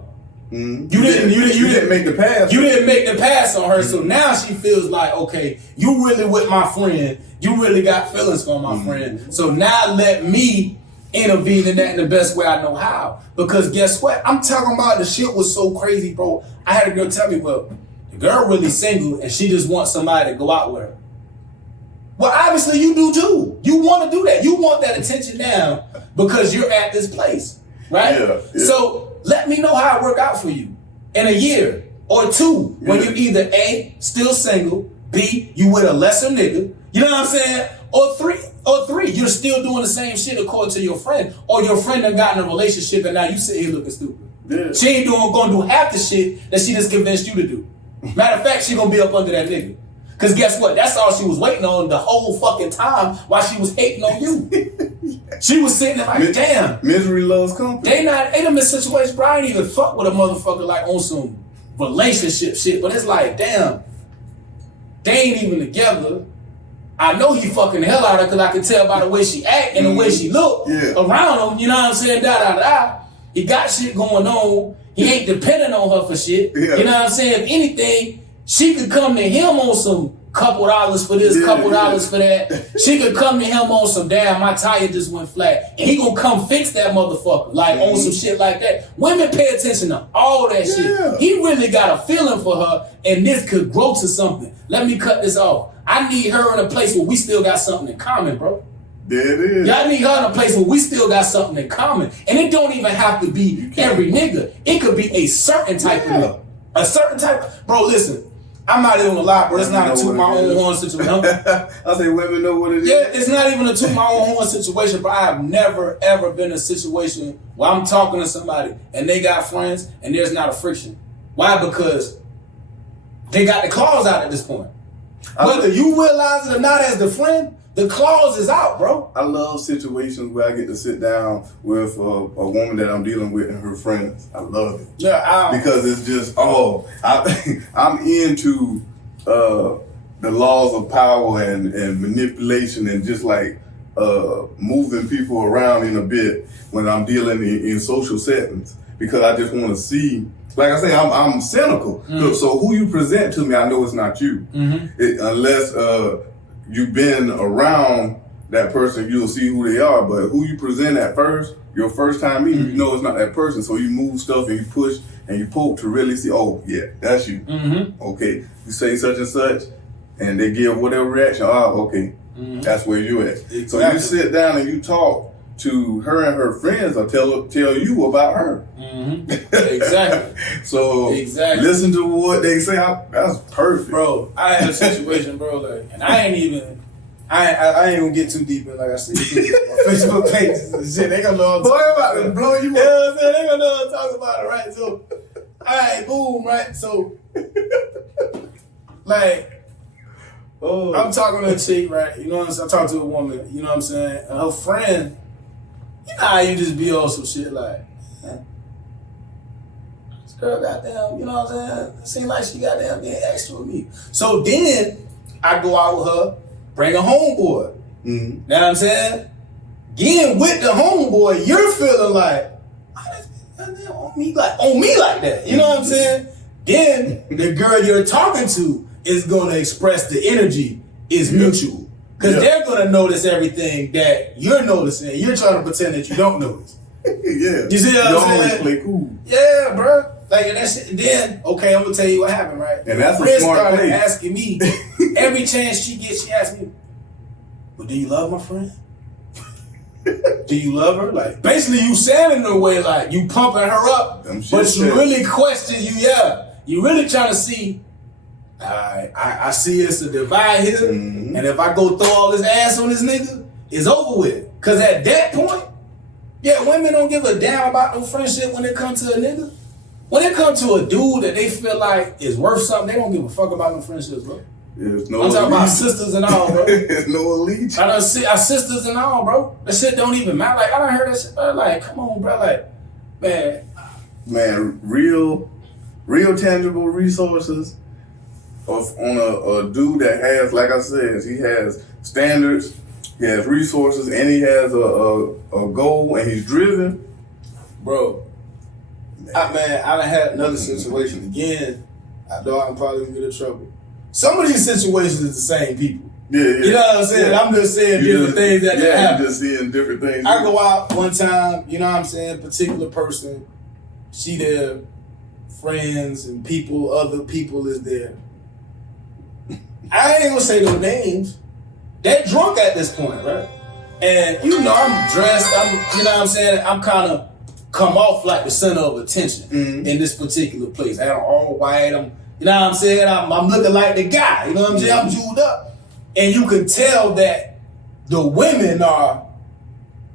You didn't make the pass. You didn't make the pass on her. So now she feels like, okay, you really with my friend. You really got feelings for my friend. So now let me intervene in that in the best way I know how. Because guess what? I'm talking about the shit was so crazy, bro. I had a girl tell me, well, the girl really single and she just wants somebody to go out with her. Well, obviously you do too. You want to do that. You want that attention now because you're at this place, right? Yeah. So let me know how it work out for you in a year or two when you're either A, still single, B, you with a lesser nigga, you know what I'm saying? Or three, you're still doing the same shit according to your friend, or your friend done got in a relationship and now you sit here looking stupid. Yeah. She ain't gonna do half the shit that she just convinced you to do. Matter of fact, she gonna be up under that nigga. Cause guess what? That's all she was waiting on the whole fucking time while she was hating on you. She was sitting there like, damn. Misery loves company. They done in situations, bro. I ain't even fuck with a motherfucker like on some relationship shit. But it's like, damn, they ain't even together. I know he fucking the hell out of her because I can tell by the way she act and the way she look around him. You know what I'm saying? He got shit going on. He ain't dependent on her for shit. Yeah. You know what I'm saying? If anything, she could come to him on some couple dollars for this, couple dollars for that. She could come to him on some damn, my tire just went flat, and he gonna come fix that motherfucker, like on some shit like that. Women pay attention to all that shit. He really got a feeling for her, and this could grow to something. Let me cut this off. I need her in a place where we still got something in common, bro. There it is. Y'all need her in a place where we still got something in common. And it don't even have to be every nigga. It could be a certain type of nigga. A certain type of, bro, listen, I'm not even gonna lie, bro. It's not a toot my own horn situation. I say women know what it is. Yeah, it's not even a toot my own horn situation, but I have never, ever been in a situation where I'm talking to somebody and they got friends and there's not a friction. Why? Because they got the claws out at this point. Whether you realize it or not as the friend, the clause is out, bro. I love situations where I get to sit down with a woman that I'm dealing with and her friends. I love it. Yeah, because it's just, I'm into the laws of power and manipulation and just like moving people around in a bit when I'm dealing in social settings, because I just want to see. Like I say, I'm cynical. So who you present to me, I know it's not you. Unless you've been around that person, you'll see who they are. But who you present at first, your first time meeting, you know it's not that person. So you move stuff and you push and you poke to really see, oh yeah, that's you. Okay, you say such and such, and they give whatever reaction. Oh, okay, that's where you at. Exactly. So you sit down and you talk to her and her friends, or tell you about her. Exactly. So listen to what they say. That's perfect, bro. I had a situation, bro, like, and I ain't gonna get too deep in, like I said, my Facebook pages and shit. They gonna know what I'm talking about. Blow you up. You know what I'm saying? They gonna know what I'm talking about, right? So, alright, boom, right? So, like, I'm talking to a chick, right? You know what I'm saying? I talk to a woman, you know what I'm saying? And her friend, you know how you just be on some shit like, this girl goddamn, you know what I'm saying? It seems like she goddamn being extra with me. So then I go out with her, bring a homeboy. Know what I'm saying? Getting with the homeboy, you're feeling like, on me like that. You know what I'm saying? Then the girl you're talking to is gonna express the energy is mutual. Because they're going to notice everything that you're noticing. You're trying to pretend that you don't notice. You see what I'm saying? always play cool. Yeah, bro. Like, and that's it. Then, okay, I'm going to tell you what happened, right? And that's a Chris smart started play. asking me, every chance she gets, she asks me, well, do you love my friend? Do you love her? Like, basically you saying in a way like you pumping her up, but you really question you really trying to see, I see it's a divide here, and if I go throw all this ass on this nigga, it's over with. Cause at that point, women don't give a damn about no friendship when it comes to a nigga. When it comes to a dude that they feel like is worth something, they don't give a fuck about no friendships, bro. There's no I'm talking about sisters and all, bro. There's no allegiance. I done see our sisters and all, bro. That shit don't even matter. Like, I done heard that shit, bro. Like, come on, bro. Like, man, real tangible resources on a dude that has, like I said, he has standards, he has resources, and he has a goal, and he's driven. Bro, I done had another situation again. I know I'm probably gonna get in trouble. Some of these situations is the same people. You know what I'm saying? I'm just saying different things that happen. You're just seeing different things. I go out one time, you know what I'm saying? Particular person, she there, friends and people, other people is there. I ain't gonna say no names. They're drunk at this point, right? And you know, I'm dressed, you know what I'm saying? I'm kind of come off like the center of attention in this particular place. I'm all white, you know what I'm saying? I'm looking like the guy, you know what I'm saying? I'm jeweled up. And you can tell that the women I'm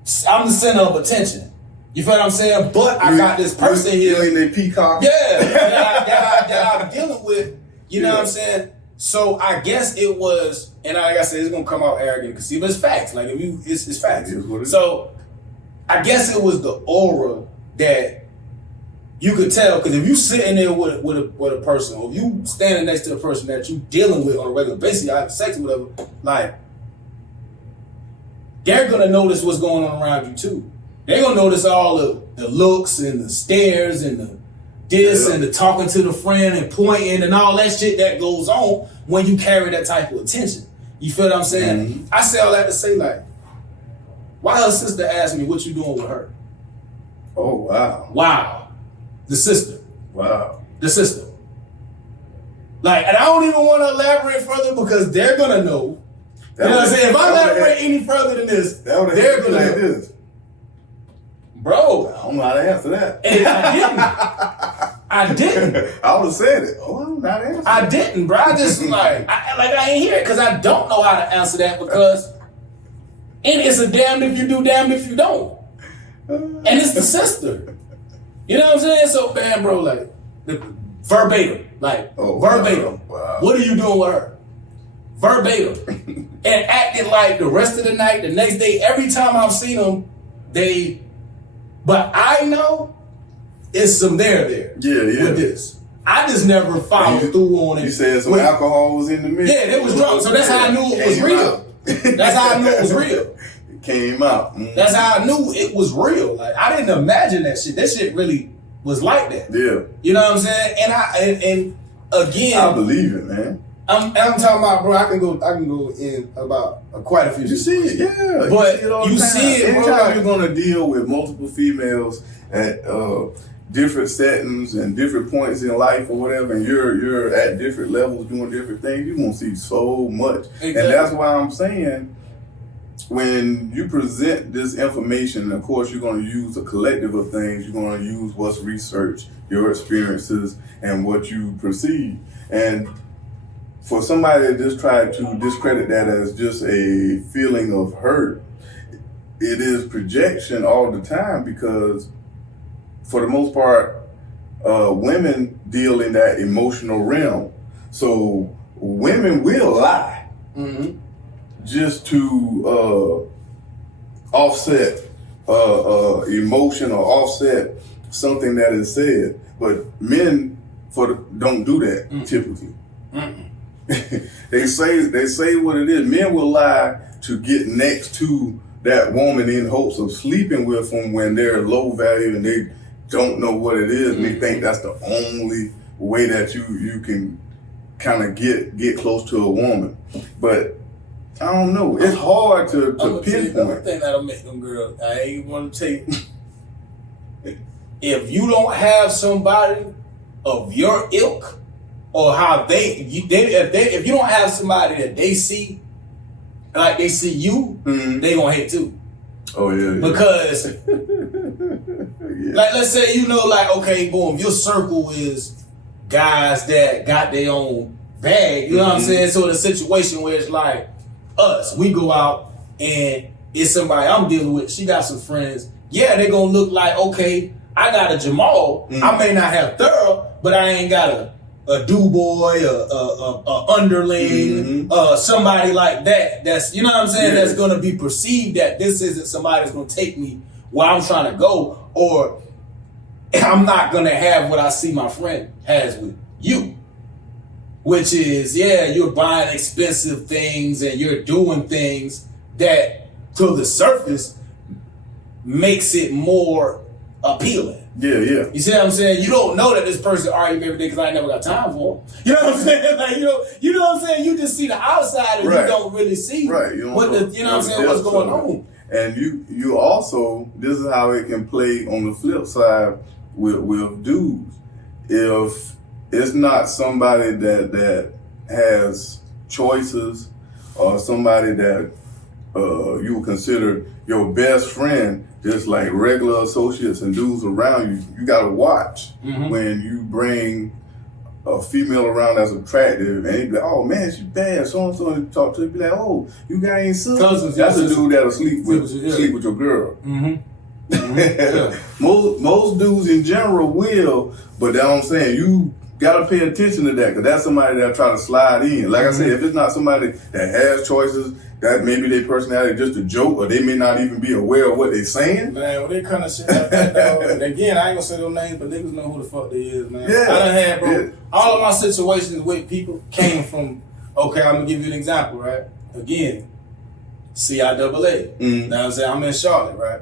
the center of attention. You feel what I'm saying? But I got this person here. You ain't peacock. that I'm dealing with, you know what I'm saying? So I guess it was, and like I said, it's gonna come out arrogant because see, but it's facts. Like if you, it's facts. So I guess it was the aura that you could tell, because if you sitting there with a person, or if you standing next to a person that you dealing with on a regular basis, you have sex or whatever, like they're gonna notice what's going on around you too. They're gonna notice all the looks and the stares and this and the talking to the friend and pointing and all that shit that goes on when you carry that type of attention. You feel what I'm saying? Mm-hmm. I say all that to say, like, why her sister asked me what you doing with her? Oh, wow. Wow. The sister. Wow. The sister. Like, and I don't even want to elaborate further because they're gonna know. You know what I'm saying? If I elaborate any further than this, they're gonna know. This. Bro. I don't know how to answer that. And I didn't. I would have said it. Oh, I don't know how to answer that. I didn't, bro. I just I ain't hear it because I don't know how to answer that because and it's a damned if you do, damned if you don't. And it's the sister. You know what I'm saying? So, man, bro, like, verbatim. Like, verbatim. Wow. What are you doing with her? Verbatim. And acting like the rest of the night, the next day, every time I've seen them, but I know it's some there. Yeah. With this. I just never followed through on it. You said some alcohol was in the mix. Yeah, it was drunk. So that's how I knew it was real. That's how I knew it was real. It came out. Mm-hmm. That's how I knew it was real. Like, I didn't imagine that shit. That shit really was like that. Yeah. You know what I'm saying? And again, I believe it, man. I'm talking about, bro. I can go in about quite a few. You see it, yeah. But you see it, bro. Anytime you're gonna deal with multiple females at different settings and different points in life or whatever, and you're at different levels doing different things, you're gonna see so much. Exactly. And that's why I'm saying, when you present this information, of course, you're going to use a collective of things. You're going to use what's researched, your experiences, and what you perceive. And for somebody to just try to discredit that as just a feeling of hurt, it is projection all the time because, for the most part, women deal in that emotional realm. So women will lie. Mm-hmm. Just to offset emotion or offset something that is said, but men don't do that typically. They say what it is. Men will lie to get next to that woman in hopes of sleeping with them when they're low value and they don't know what it is, and they think that's the only way that you can kind of get close to a woman, but. I don't know. It's hard to pinpoint. Another thing that'll make them girls. I ain't want to tell you. If you don't have somebody of your ilk, or how if you don't have somebody that they see like they see you, they gonna hate too. Oh yeah. Because, yeah. Like, let's say okay, boom, your circle is guys that got their own bag. You know what I'm saying? So the situation where it's like. Us, we go out and it's somebody I'm dealing with. She got some friends. Yeah, they gonna look like, okay, I got a Jamal. I may not have Thorough, but I ain't got a do-boy, a underling, somebody like that. That's, you know what I'm saying? Yeah. That's gonna be perceived that this isn't somebody that's gonna take me where I'm trying to go, or I'm not gonna have what I see my friend has with you. Which is, you're buying expensive things and you're doing things that, to the surface, makes it more appealing. Yeah. You see what I'm saying? You don't know that this person argues every day because I ain't never got time for him. You know what I'm saying? Like, you know what I'm saying? You just see the outside and you don't really see what I'm saying, what's going on. And you also, this is how it can play on the flip side with dudes. If it's not somebody that has choices or somebody that you would consider your best friend, just like regular associates and dudes around you. You got to watch when you bring a female around that's attractive and you be like, oh man, she's bad, so-and-so, and talk to her, be like, oh, you got any sisters? That's a dude that'll sleep with your girl. Most dudes in general will, but that's what I'm saying, you gotta pay attention to that, because that's somebody that'll try to slide in. Like I said, if it's not somebody that has choices, that maybe their personality just a joke, or they may not even be aware of what they're saying. Man, when they kind of shit like that, though, and again, I ain't gonna say their names, but niggas know who the fuck they is, man. Yeah. I done had, bro, all of my situations with people came from, okay, I'm gonna give you an example, right? Again, CIAA. Now I'm saying, I'm in Charlotte, right?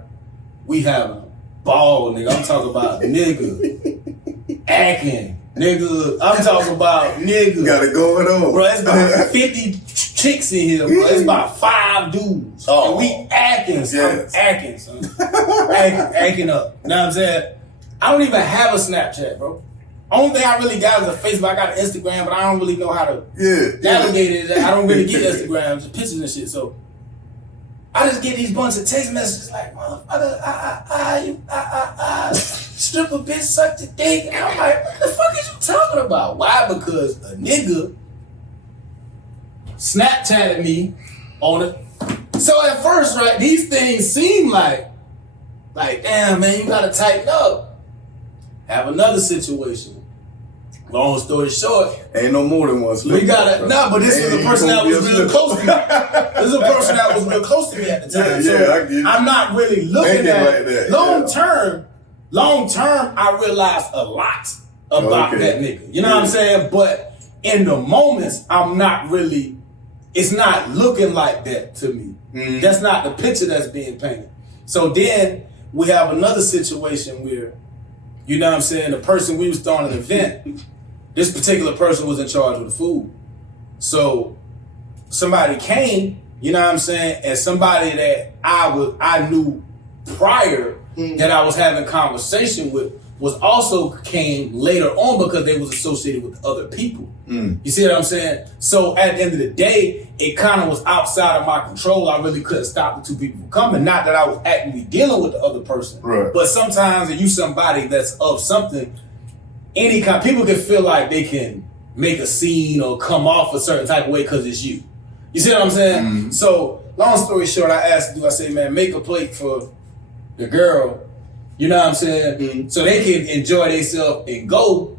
We have a ball, nigga. I'm talking about nigga. acting, nigga. I'm talking about nigga. Got it going on. Bro, it's about 50 chicks in here, bro. It's about 5 dudes. Oh. And we acting, son. Yes. Acting, son. acting up. You know what I'm saying? I don't even have a Snapchat, bro. Only thing I really got is a Facebook. I got an Instagram, but I don't really know how to navigate it. I don't really get Instagrams and pictures and shit. So I just get these bunch of text messages like, motherfucker, stripper bitch suck the dick. And I'm like, what the fuck is you talking about? Why? Because a nigga Snapchatted me on it. So at first, right, these things seem like, damn, man, you gotta tighten up. Have another situation. Long story short, ain't no more than one slip. We gotta but this was a person that was real close to me. This is a person that was real close to me at the time. Yeah, so I get it. I'm not really looking at like that. Long term, I realized a lot about that nigga. You know what I'm saying? But in the moments, I'm not really. It's not looking like that to me. Mm. That's not the picture that's being painted. So then we have another situation where, you know what I'm saying, the person we was throwing an event, this particular person was in charge of the food. So somebody came, you know what I'm saying, and somebody that I knew prior that I was having conversation with was also came later on because they was associated with other people. You see what I'm saying? So at the end of the day, it kind of was outside of my control. I really couldn't stop the 2 people from coming. Not that I was actively dealing with the other person, right. But sometimes if you somebody that's of something, any kind, people can feel like they can make a scene or come off a certain type of way because it's you. You see what I'm saying? So long story short, I say, man, make a plate for the girl. You know what I'm saying? So they can enjoy themselves and go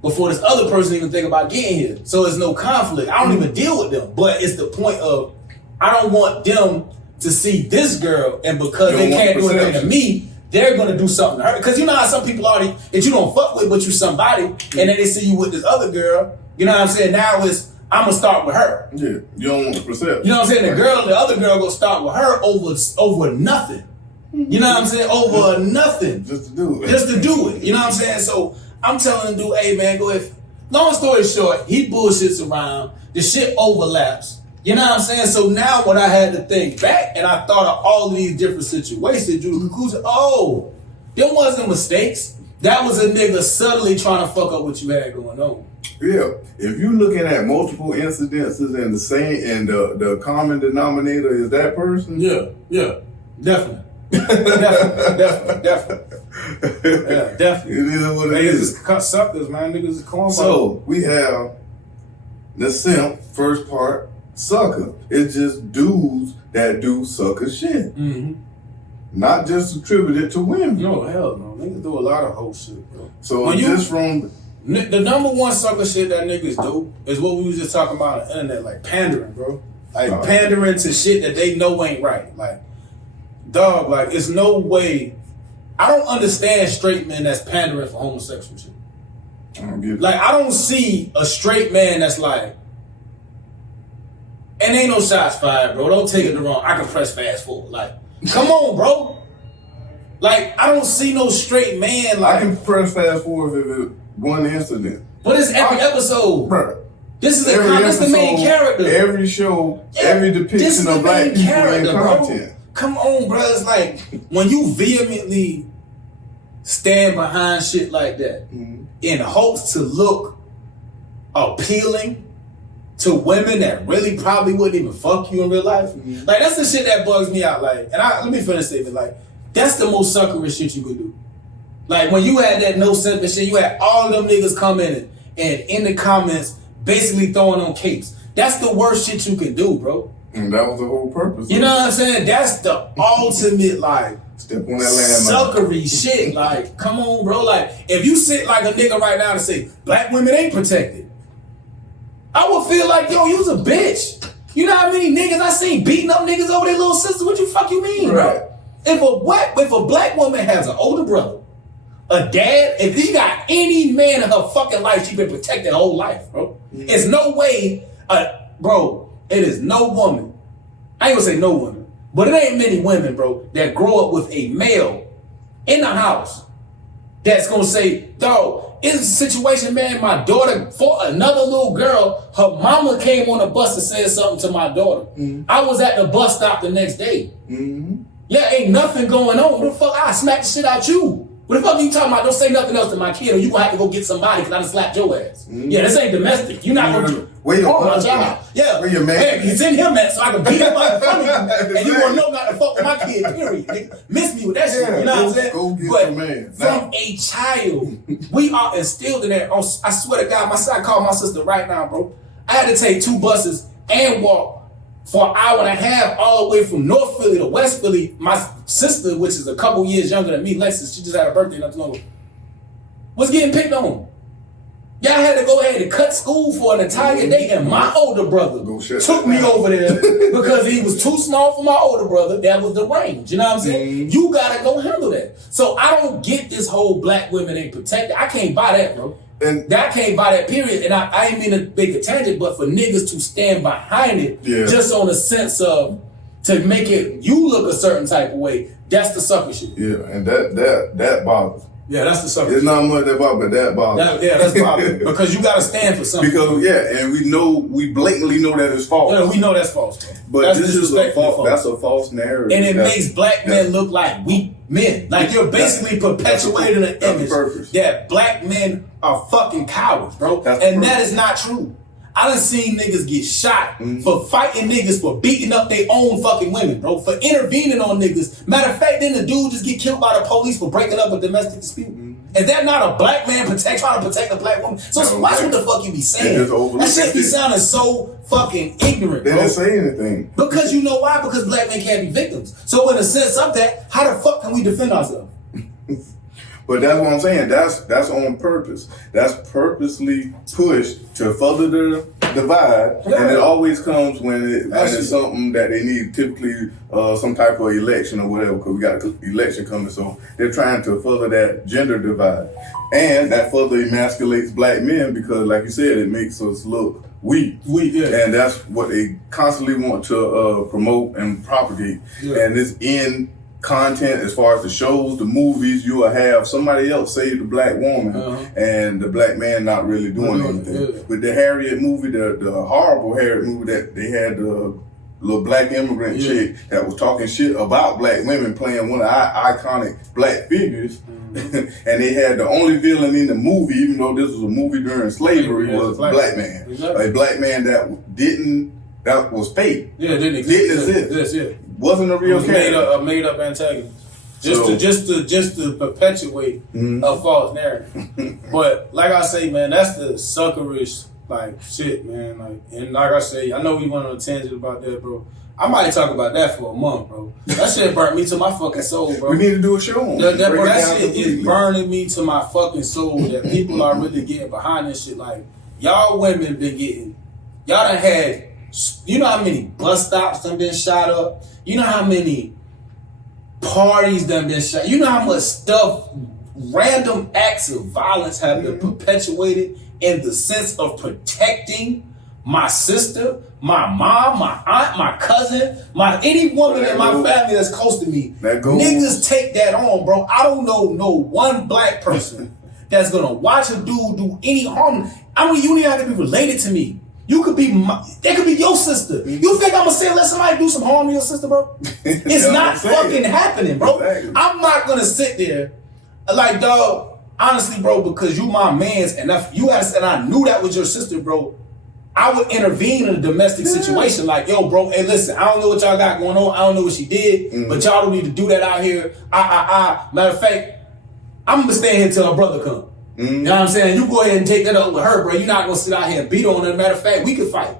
before this other person even think about getting here. So there's no conflict. I don't even deal with them. But it's the point of, I don't want them to see this girl and because they can't do anything to me, they're going to do something to her. Because you know how some people are that you don't fuck with, but you somebody, and then they see you with this other girl. You know what I'm saying? Now I'm going to start with her. Yeah, you don't want the perception. You know what I'm saying? The other girl going to start with her over nothing. You know what I'm saying? Over nothing. Just to do it. You know what I'm saying? So I'm telling the dude, hey man, go ahead. Long story short, he bullshits around. The shit overlaps. You know what I'm saying? So now when I had to think back and I thought of all of these different situations, drew the conclusion, there wasn't mistakes. That was a nigga subtly trying to fuck up what you had going on. Yeah. If you're looking at multiple incidences and the common denominator is that person. Yeah, definitely. definitely. Yeah, definitely. It is what it Niggas is. is suckers, man. Niggas is cornballs. So we have the simp, first part, sucker. It's just dudes that do sucker shit. Not just attributed to women. No, hell no. Niggas do a lot of whole shit, bro. So from the number one sucker shit that niggas do is what we was just talking about on the internet, like pandering, bro. Like pandering to shit that they know ain't right. Like, dog, like, it's no way. I don't understand straight men that's pandering for homosexual shit. I don't get it. Like, I don't see a straight man that's like, and ain't no shots fired, bro. Don't take it the wrong. I can press fast forward. Like, come on, bro. Like, I don't see no straight man like. I can press fast forward if it's one incident. But it's every episode. Bro. This is the main character. Every show, every depiction of black people in content. Bro. Come on, bro. It's like when you vehemently stand behind shit like that in hopes to look appealing to women that really probably wouldn't even fuck you in real life. Like, that's the shit that bugs me out. Like, and let me finish statement. Like, that's the most suckerish shit you could do. Like, when you had that no simp and shit, you had all of them niggas come in and in the comments basically throwing on capes. That's the worst shit you can do, bro. And that was the whole purpose. You know what I'm saying? That's the ultimate, like, step on that landmine. Suckery shit. Like, come on, bro. Like, if you sit like a nigga right now and say, black women ain't protected, I would feel like, yo, you was a bitch. You know how many niggas I seen beating up niggas over their little sisters? What you fuck you mean, right. bro? If a black woman has an older brother, a dad, if she got any man in her fucking life, she been protected her whole life, bro. It's no way, bro, it is no woman. I ain't gonna say no woman, but it ain't many women, bro, that grow up with a male in the house that's gonna say, dog, it's a situation, man. My daughter fought another little girl. Her mama came on the bus and said something to my daughter. I was at the bus stop the next day. Yeah, ain't nothing going on. What the fuck? I smack the shit out you. What the fuck are you talking about? Don't say nothing else to my kid or you gonna have to go get somebody because I done slapped your ass. Yeah, this ain't domestic. You're not gonna do where your man? child. Yeah, where your man? Hey, it's in him, man, so I can beat him up in front of you. And you gonna know not to fuck with my kid, period. Nigga. Miss me with that shit. You know what I'm saying? Go get but your man. from a child, we are instilled in that. I swear to God, I call my sister right now, bro. I had to take 2 buses and walk for an hour and a half all the way from North Philly to West Philly. My sister, which is a couple years younger than me, Lexus, she just had her birthday not too long ago, was getting picked on. Y'all had to go ahead and cut school for an entire day, and my older brother took me over there because he was too small for my older brother. That was the range. You know what I'm saying? You gotta go handle that. So I don't get this whole black women ain't protected. I can't buy that, bro. And that can't buy that, period. And I ain't mean to make a tangent, but for niggas to stand behind it, just on the sense of to make it you look a certain type of way, that's the sucker shit. Yeah, and that bothers. Yeah, that's the sucker shit. It's not much that bothers, but that bothers. That's bothering. Because you gotta stand for something. Because and we blatantly know that it's false. Yeah, we know that's false, bro. But that's this is a false. That's a false narrative. And it makes black men look like weak men. Like you're basically perpetuating an image that black men are fucking cowards, bro. And that is not true. I done seen niggas get shot for fighting niggas for beating up their own fucking women, bro. For intervening on niggas. Matter of fact, then the dude just get killed by the police for breaking up a domestic dispute. Is that not a black man trying to protect a black woman? So watch what the fuck you be saying. That shit be sounding so fucking ignorant, bro. They didn't say anything. Because you know why? Because black men can't be victims. So in a sense of that, how the fuck can we defend ourselves? But that's what I'm saying. That's on purpose. That's purposely pushed to further the divide, and it always comes when it's something that they need. Typically, some type of election or whatever, because we got an election coming. So they're trying to further that gender divide, and that further emasculates black men because, like you said, it makes us look weak. And that's what they constantly want to promote and propagate. And it's in content as far as the shows, the movies. You will have somebody else save the black woman and the black man not really doing anything. With the Harriet movie, the horrible Harriet movie that they had the little black immigrant chick that was talking shit about black women playing one of our iconic black figures. And they had the only villain in the movie, even though this was a movie during slavery, was a black man. A black man that was fake. Didn't exist. Wasn't a real character. A made up antagonist. Just to perpetuate a false narrative. But like I say, man, that's the suckerish like shit, man. And like I say, I know we went on a tangent about that, bro. I might talk about that for a month, bro. That shit burnt me to my fucking soul, bro. We need to do a show on that shit is burning me to my fucking soul that people are really getting behind this shit. Like, y'all women been getting, y'all done had, you know how many bus stops done been shot up? You know how many parties done been shot? You know how much stuff, random acts of violence have been perpetuated in the sense of protecting my sister, my mom, my aunt, my cousin, any woman in my family that's close to me. Niggas take that on, bro. I don't know no one black person that's gonna watch a dude do any harm. I mean, you don't even have to be related to me. You could be, they could be your sister. You think I'm gonna say let somebody do some harm to your sister, bro? It's not fucking happening, bro. Exactly. I'm not gonna sit there like, dog, honestly, bro, because you my mans, and if you had said I knew that was your sister, bro, I would intervene in a domestic situation. Like, yo, bro, hey, listen, I don't know what y'all got going on. I don't know what she did, but y'all don't need to do that out here. Matter of fact, I'm gonna stay here till her brother come. You know what I'm saying? You go ahead and take that up with her, bro. You're not gonna sit out here and beat on her. Matter of fact, we could fight.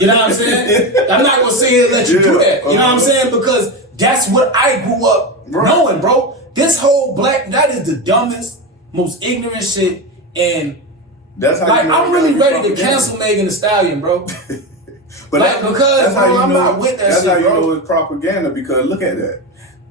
You know what I'm saying? I'm not gonna sit here and let you do that. You know what I'm saying? Because that's what I grew up knowing, bro. This whole that is the dumbest, most ignorant shit. And that's how like, I'm really ready to cancel Megan Thee Stallion, bro. But like, because bro, I'm not with that shit, bro. That's how you know it's propaganda, because look at that.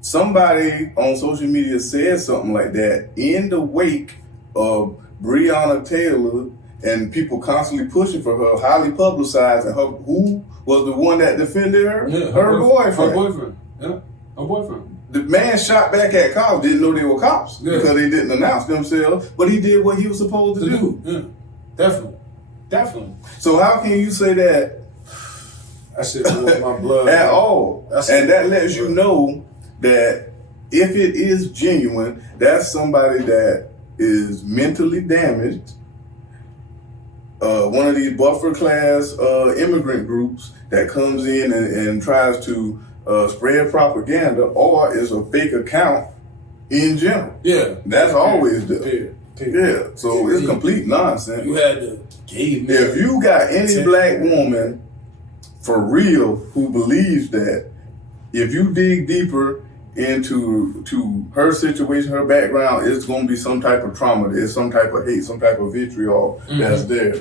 Somebody on social media said something like that in the wake of Breonna Taylor, and people constantly pushing for her, highly publicized, and who was the one that defended her? Yeah, her boyfriend. Her boyfriend. Yeah, her boyfriend. The man shot back at cops, didn't know they were cops because they didn't announce themselves, but he did what he was supposed to do. Yeah, definitely. So how can you say that? That shit was my blood. At all. And that lets you know that if it is genuine, that's somebody that is mentally damaged. One of these buffer class immigrant groups that comes in and tries to spread propaganda, or is a fake account in general. Yeah. That's always there. Yeah. So it's complete nonsense. You had to give me. If you got any black woman for real who believes that, if you dig deeper into her situation, her background, it's going to be some type of trauma. There's some type of hate, some type of vitriol that's there.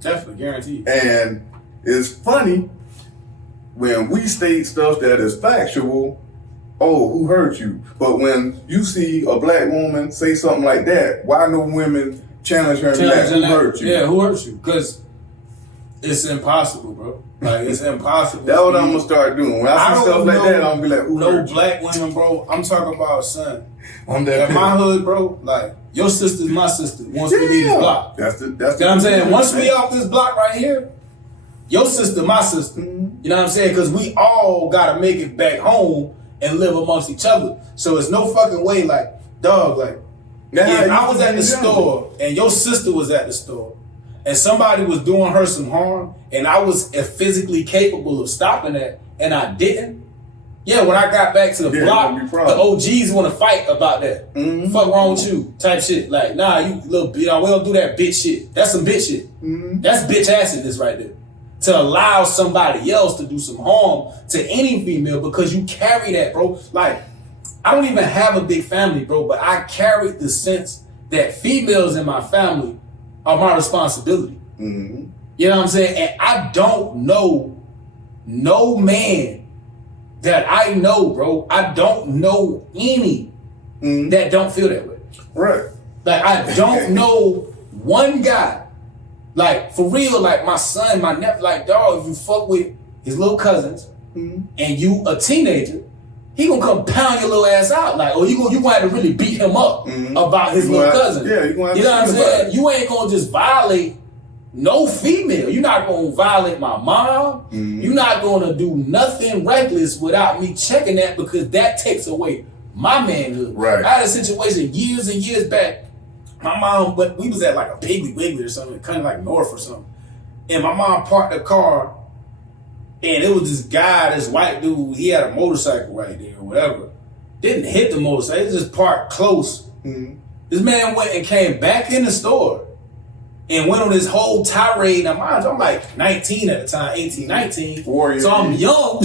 Definitely, guaranteed. And it's funny when we state stuff that is factual. Oh, who hurt you? But when you see a black woman say something like that, why no women challenge her and be like, who hurt you? Yeah, who hurt you? Because it's impossible, bro. Like, it's impossible. That's what I'm going to start doing. When I see stuff like that, I'm going to be like, who hurt you? Black women, bro. I'm talking about, son. I'm that in my hood, bro, like, your sister's my sister once we leave this block. That's you know what I'm saying? Once we off this block right here, your sister, my sister. You know what I'm saying? Because we all got to make it back home and live amongst each other. So it's no fucking way, like, dog, like, if I was at the store and your sister was at the store and somebody was doing her some harm and I was physically capable of stopping that and I didn't, yeah, when I got back to the block, the OGs want to fight about that. Fuck wrong with you type shit. Like, nah, you little, we don't do that bitch shit. That's some bitch shit. That's bitch acidness right there. To allow somebody else to do some harm to any female because you carry that, bro. Like, I don't even have a big family, bro, but I carried the sense that females in my family are my responsibility. You know what I'm saying? And I don't know no man that I know, bro. I don't know any that don't feel that way. Right. Like, I don't know one guy. Like, for real, like, my son, my nephew, like, dog, if you fuck with his little cousins and you a teenager, he gonna come pound your little ass out. Like, or you gonna have to really beat him up about his little cousin. Yeah, you gonna have to know what I'm saying? You ain't gonna just violate no female. You're not gonna violate my mom. You're not gonna do nothing reckless without me checking that because that takes away my manhood. Right. I had a situation years and years back. My mom, but we was at like a Piggly Wiggly or something, kind of like north or something. And my mom parked the car, and it was this guy, this white dude, he had a motorcycle right there or whatever. Didn't hit the motorcycle, he just parked close. This man went and came back in the store and went on this whole tirade. Now, mind you, I'm like 19 at the time, 18, 19. So I'm young,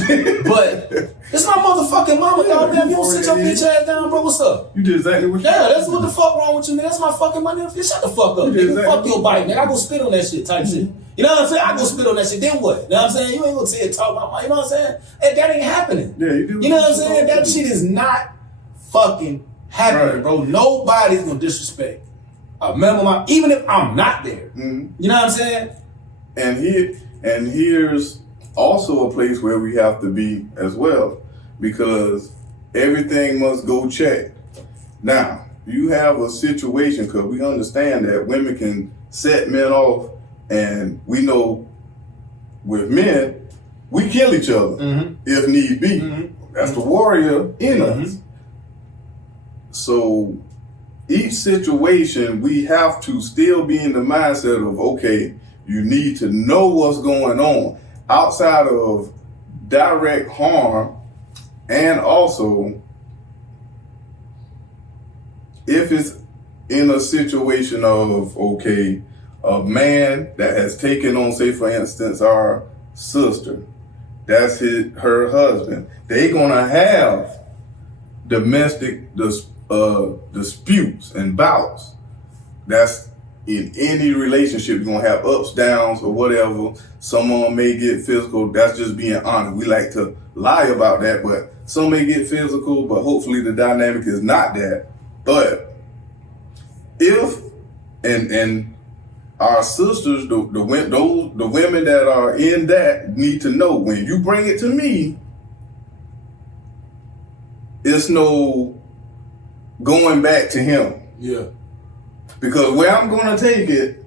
but it's my motherfucking mama, dog. Man, you don't sit your bitch ass down, bro. What's up? You did exactly what you Yeah, that's what the fuck wrong with you, man. That's my fucking money. Shut the fuck up, nigga. Fuck your bike, man. I go spit on that shit type shit. You know what I'm saying? I go spit on that shit. Then what? You know what I'm saying? You ain't gonna sit and talk about my, you know what I'm saying? That ain't happening. Yeah, you do. You know what I'm saying? That shit is not fucking happening, bro. Nobody's gonna disrespect a member, even if I'm not there. You know what I'm saying? And here's also a place where we have to be as well, because everything must go checked. Now, you have a situation, because we understand that women can set men off, and we know with men, we kill each other if need be. That's the warrior in us. So each situation, we have to still be in the mindset of, okay, you need to know what's going on outside of direct harm, and also if it's in a situation of, okay, a man that has taken on, say for instance, our sister, that's her husband, they gonna have domestic disputes and bouts. That's in any relationship. You're gonna have ups, downs, or whatever. Someone may get physical. That's just being honest. We like to lie about that, but some may get physical, but hopefully the dynamic is not that. But if and our sisters, the women that are in that need to know, when you bring it to me, it's no going back to him. Yeah. Because where I'm gonna take it,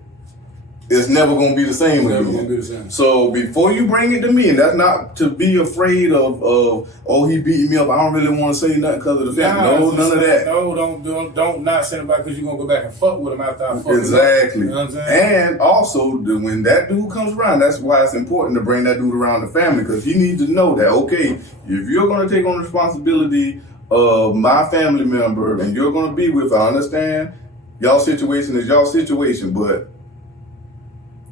it's never gonna be the same Never again. gonna be the same. So before you bring it to me, and that's not to be afraid of oh, he beat me up, I don't really want to say nothing because of the family. No, none of that. No, don't not say about because you're gonna go back and fuck with him after I fuck Exactly. with him. You know what I'm saying? And also, when that dude comes around, that's why it's important to bring that dude around the family, because he needs to know that, okay, if you're going to take on the responsibility of my family member and you're going to be with, I understand y'all situation is y'all situation, but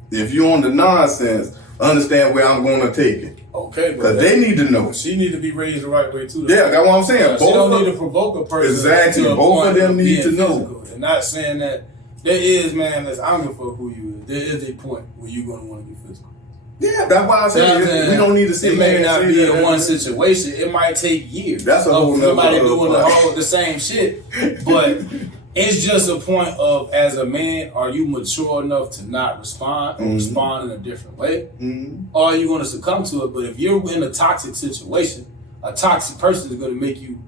if you're on the nonsense, understand where I'm going to take it. Okay, because they need to know. She need to be raised the right way too. Yeah, that's what I'm saying. She don't need to provoke a person. Exactly. Both of them need to know. And not saying that there is, man, I don't give a fuck who you is. There is a point where you're going to want to be physical. Yeah, that's why I said we don't need to see. It may not be in one situation. It might take years. That's a whole somebody doing all the same shit. But it's just a point of, as a man, are you mature enough to not respond or respond in a different way? Or are you going to succumb to it? But if you're in a toxic situation, a toxic person is going to make you,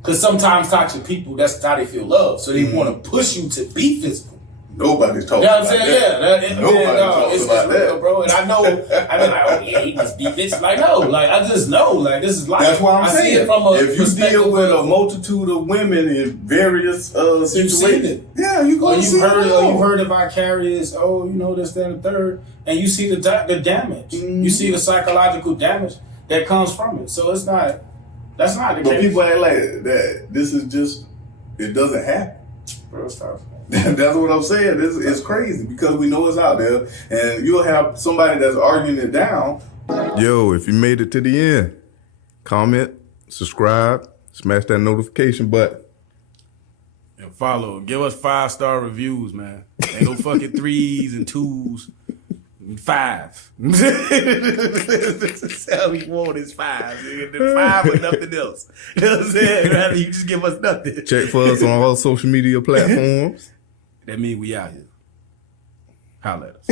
because sometimes toxic people, that's how they feel love. So they want to push you to be physical. Nobody's talking about that. Yeah, Nobody's talking about real, that, bro. And I know, I'm like, oh yeah, he must be bitch. Like, no, like I just know, like this is life. That's what I'm saying. See it from a if you deal with a multitude of women in various situations, yeah, you go. You've heard of vicarious. Oh, you know this, that, and the third, and you see the damage. You see the psychological damage that comes from it. So it's not. That's not the case. But people act like that. This is just. It doesn't happen. Bro, stop. That's what I'm saying. It's crazy because we know it's out there, and you'll have somebody that's arguing it down. Yo, if you made it to the end, comment, subscribe, smash that notification button. And follow. Give us 5-star reviews, man. Ain't no fucking 3s and 2s. 5. That's all we want is 5. Nigga. 5 or nothing else. You know what I'm saying? Rather you just give us nothing. Check for us on all social media platforms. That means we out here. Holla at us.